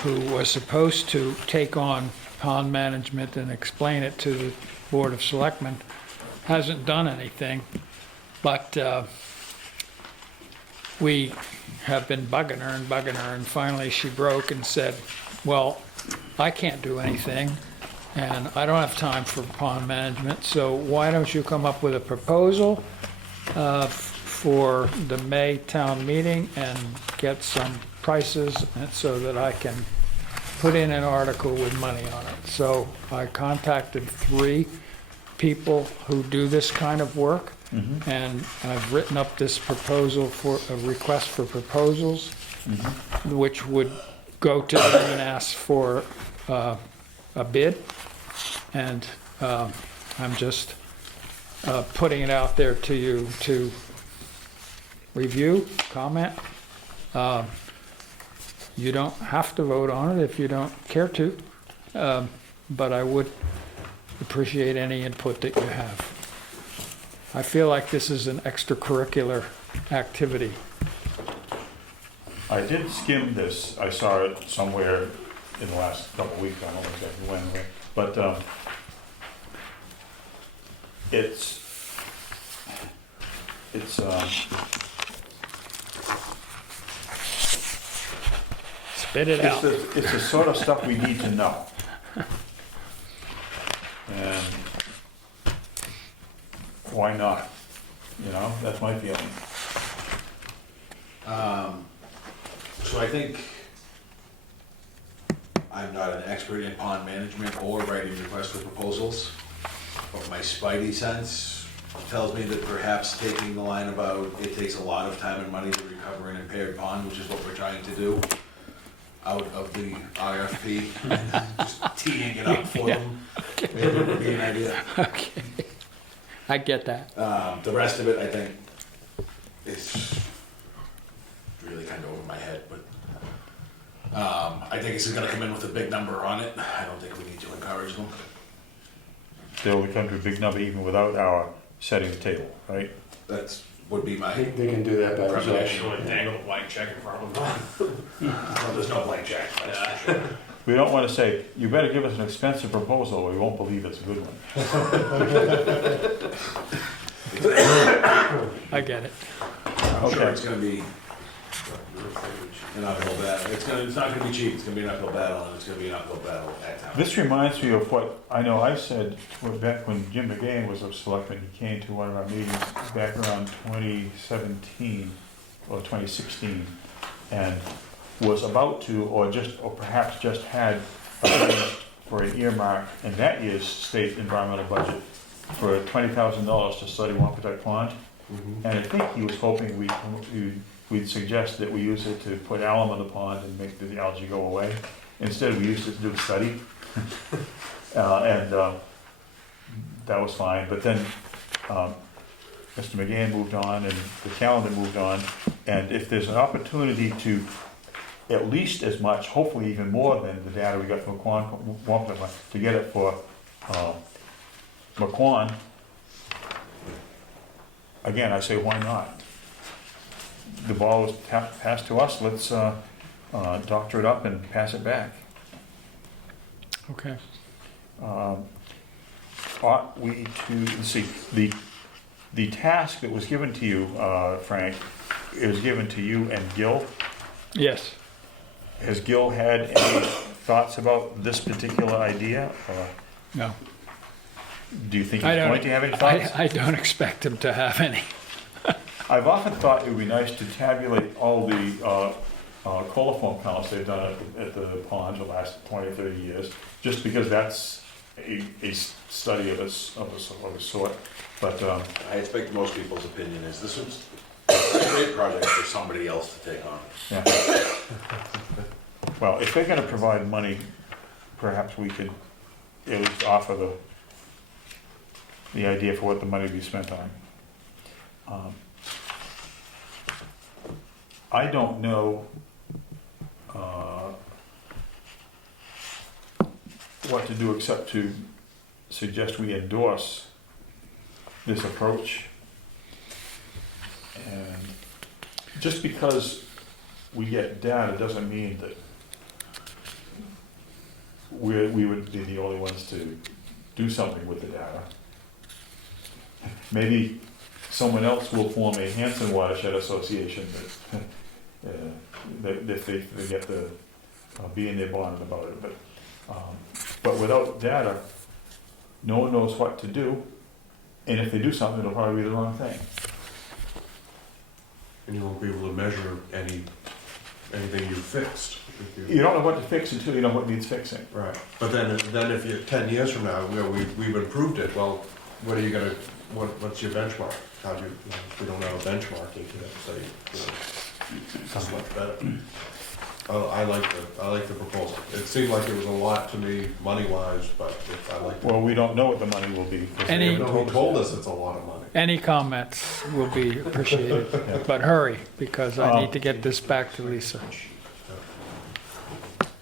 who was supposed to take on pond management and explain it to the Board of Selectmen, hasn't done anything. But we have been bugging her, and finally she broke and said, well, I can't do anything, and I don't have time for pond management, so why don't you come up with a proposal for the May town meeting and get some prices, and so that I can put in an article with money on it. So I contacted 3 people who do this kind of work, and I've written up this proposal for a request for proposals, which would go to them and ask for a bid. And I'm just putting it out there to you to review, comment. You don't have to vote on it if you don't care to, but I would appreciate any input that you have. I feel like this is an extracurricular activity. I did skim this. I saw it somewhere in the last couple of weeks. I don't know exactly when, but it's Spit it out. it's the sort of stuff we need to know. And why not? You know, that's my feeling. So I think I'm not an expert in pond management or writing requests for proposals, but my spidey sense tells me that perhaps taking the line about it takes a lot of time and money to recover an impaired pond, which is what we're trying to do, out of the RFP, just teeing it up for them, maybe it would be an idea. Okay. I get that. The rest of it, I think, is really kind of over my head, but I think this is gonna come in with a big number on it. I don't think we need to encourage them. They'll come to a big number even without our setting the table, right? That's, would be my They can do that by themselves. recommendation. Dangle a blank check in front of them. Well, there's no blank check, that's for sure. We don't want to say, you better give us an expensive proposal, or we won't believe it's a good one. I get it. I'm sure Okay. it's gonna be an uphill battle. It's not gonna be cheap, it's gonna be an uphill battle, and it's gonna be an uphill battle at times. This reminds me of what I know I said back when Jim McGain was a selectman. He came to one of our meetings back around 2017 or 2016 and was about to, or perhaps just had arranged for an earmark in that year's state environmental budget for $20,000 to study Wampatuck Pond. And I think he was hoping we'd suggest that we use it to put alum in the pond and make the algae go away. Instead, we used it to do a study. And that was fine. But then Mr. McGann moved on and the calendar moved on. And if there's an opportunity to at least as much, hopefully even more than the data we got from Wampatuck, to get it for McQuon, again, I say, why not? The ball was passed to us, let's doctor it up and pass it back. Okay. Ought we to, let's see, the task that was given to you, Frank, it was given to you and Gil. Yes. Has Gil had any thoughts about this particular idea? Or No. do you think he's going to have any thoughts? I don't expect him to have any. I've often thought it would be nice to tabulate all the coliform counts they've done at the pond the last 20 or 30 years, just because that's a study of a sort. But I expect most people's opinion is this was a great project for somebody else to take on. yeah. Well, if they're going to provide money, perhaps we could at least offer the idea for what the money would be spent on. I don't know what to do except to suggest we endorse this approach. And just because we get data doesn't mean that we would be the only ones to do something with the data. Maybe someone else will form a Hanson Watershed Association that if they get the be in their bond about it. But without data, no one knows what to do, and if they do something, it'll probably be the wrong thing. And you won't be able to measure anything you fixed. You don't know what to fix until you know what needs fixing. Right, but then if you, 10 years from now, we've improved it, well, what are you gonna, what's your benchmark? How do you, if we don't have a benchmark, you can't say, this is much better. I like the proposal. It seemed like it was a lot to me, money-wise, but I like it. Well, we don't know what the money will be. 'cause they Any- haven't He us told yet. us it's a lot of money. Any comments will be appreciated, but hurry, because I need to get this back to Lisa.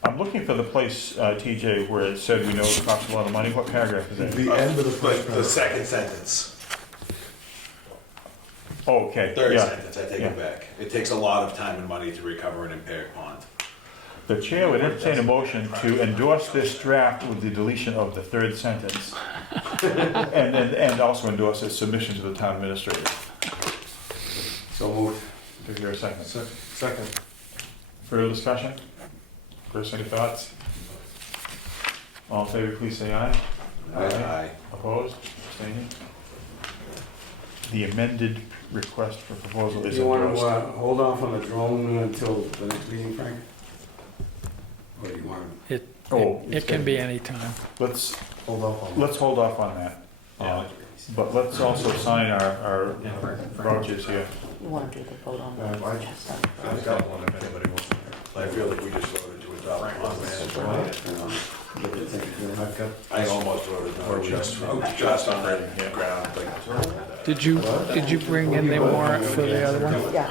I'm looking for the place, TJ, where it said we know it costs a lot of money. What paragraph is that? The end of the first The paragraph. second sentence, Oh, okay, third yeah. sentence, I take Yeah. it back. It takes a lot of time and money to recover an impaired pond. The chair would entertain a motion to endorse this draft with the deletion of the third sentence. And also endorse its submission to the town administrator. So moved. Do you hear a second? Second. Further discussion? Chris, any thoughts? All in favor, please say aye. Aye. Opposed? Abstaining? The amended request for proposal is Do you want endorsed. to hold off on the drone until the next meeting, Frank? Or do you want to? Oh, It can be any time. let's Hold off on. let's hold off on that. But let's also sign our vouchers here. You wanna do the vote on I- the chestnut? I've got one if anybody wants to. I feel like we just voted to adopt pond management. I've got. I almost voted no, just on that ground, like, Did you bring in the warrant for the other one? Yeah,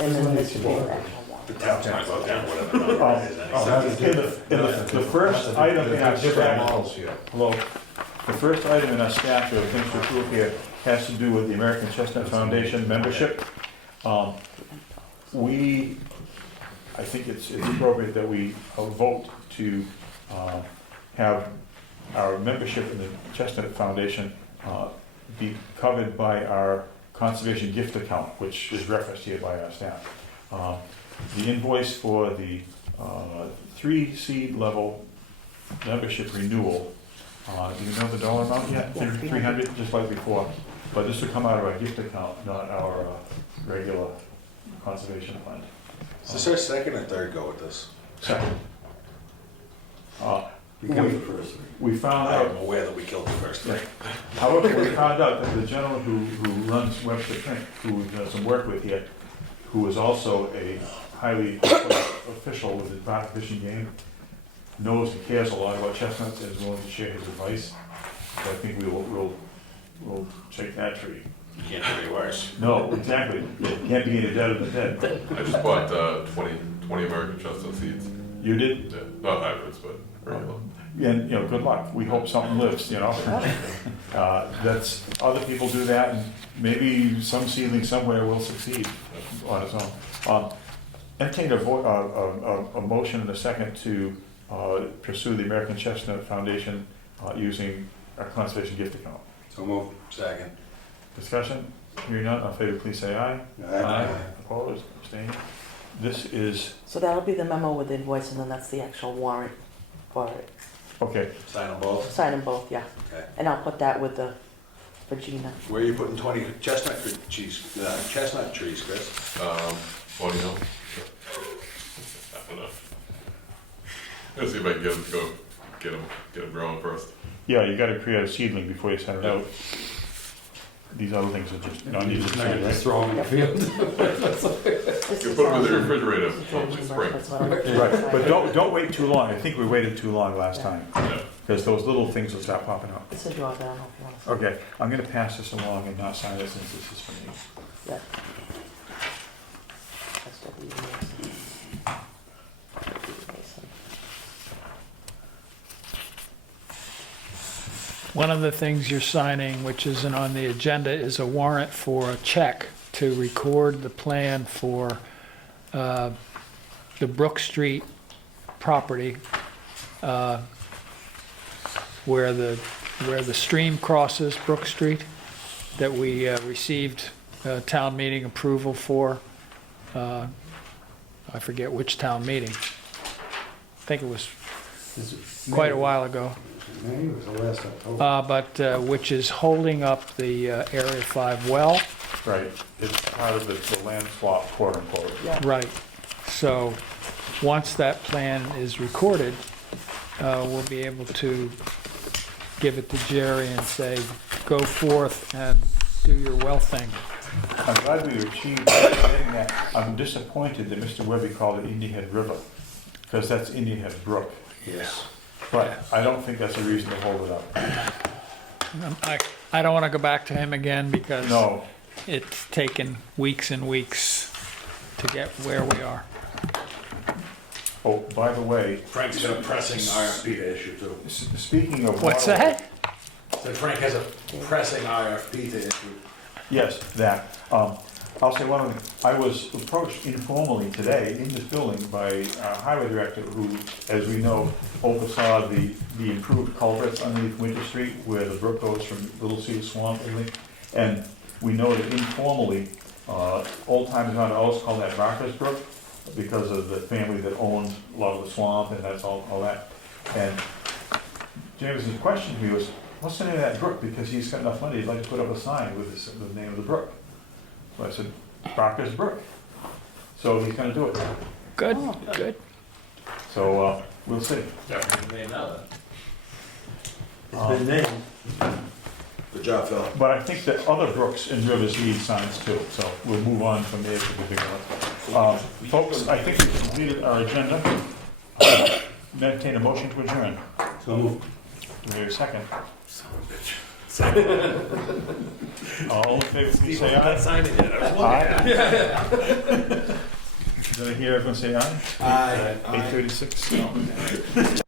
and then this should be the actual the one. town's gonna vote down whatever number it is anyways. The first item in our Different stack, models here. hello, the first item in our stack of things to approve here has to do with the American Chestnut Foundation membership. I think it's appropriate that we vote to have our membership in the Chestnut Foundation be covered by our conservation gift account, which is referenced here by our staff. The invoice for the 3 seed level membership renewal, do you know the dollar amount yet? Yeah, 300, just like before, but this will come out of our gift account, not our regular conservation fund. Is this our second or third go with this? Second, Become the first. we found I out, am aware that we killed the first three. however, we found out that the gentleman who runs Webster Print, who we've done some work with here, who is also a highly official with the Department of Fish and Game, knows and cares a lot about chestnuts and is willing to share his advice. So I think we'll take that tree. You can't do any worse. No, exactly. It can't be any deader than dead. I just bought 20 American chestnut seeds. You did? Yeah, not hybrids, but regular. And, good luck. We hope something lives, That's, other people do that, and maybe some seedling somewhere will succeed on its own. Entertain a motion and a second to pursue the American Chestnut Foundation using our conservation gift account. So moved. Second. Discussion? Hearing none, all in favor, please say aye. Opposed, abstained. This is, So that'll be the memo with the invoice, and then that's the actual warrant for it. okay, Sign them both? Sign them both, yeah. Okay. And I'll put that with the Virginia. Where are you putting 20 chestnut trees, Chris? Bonnie Hill. I don't know. Let's see if I can get them growing first. yeah, you gotta create a seedling before you send it out. These other things are just non-usable. Let's throw them in the field. This You is, put them in the um, refrigerator this is until Virginia spring. birth, that's what I'm- Right, but don't wait too long. I think we waited too long last time, Yeah. because those little things will start popping up. This is yours, I don't know if you want to. Okay, I'm gonna pass this along and not sign it since this is for me. Yeah. That's WES. One of the things you're signing, which isn't on the agenda, is a warrant for a check to record the plan for the Brook Street property, where the stream crosses Brook Street, that we received town meeting approval for. I forget which town meeting. I think it was quite a while ago. Maybe it was the last October. But which is holding up the Area 5 well. Right, it's part of the land swap, quote unquote. Yeah. Right. So once that plan is recorded, we'll be able to give it to Jerry and say, go forth and do your well thing. I'm glad we achieved getting that. I'm disappointed that Mr. Webby called it Indian Head River, because that's Indian Head Brook. Yes. But I don't think that's a reason to hold it up. I don't want to go back to him again because No, it's taken weeks and weeks to get where we are. oh, by the way, Frank's got a pressing RFP to issue too. speaking of. What's water- that? So Frank has a pressing RFP to issue. Yes, that. I'll say one thing. I was approached informally today in this building by our highway director who, as we know, oversaw the improved culverts underneath Winter Street where the brook goes from Little Cedar Swamp. And we know that informally, old timers not always call that Barker's Brook because of the family that owned a lot of the swamp and that's all that. And James's question to me was, what's the name of that brook? Because he's got enough money, he'd like to put up a sign with the name of the brook. So I said, Barker's Brook. So he's gonna do it. Good, good. So, we'll see. It's been named. Good job, Phil. But I think that other brooks and rivers need signs too, so we'll move on from there to the bigger one. Folks, I think we've completed our agenda. Entertain a motion to adjourn. So moved. Do we have a second? All in favor, please say aye. Sign it yet. I was Aye. Did I hear everyone say aye? Aye. 8:36.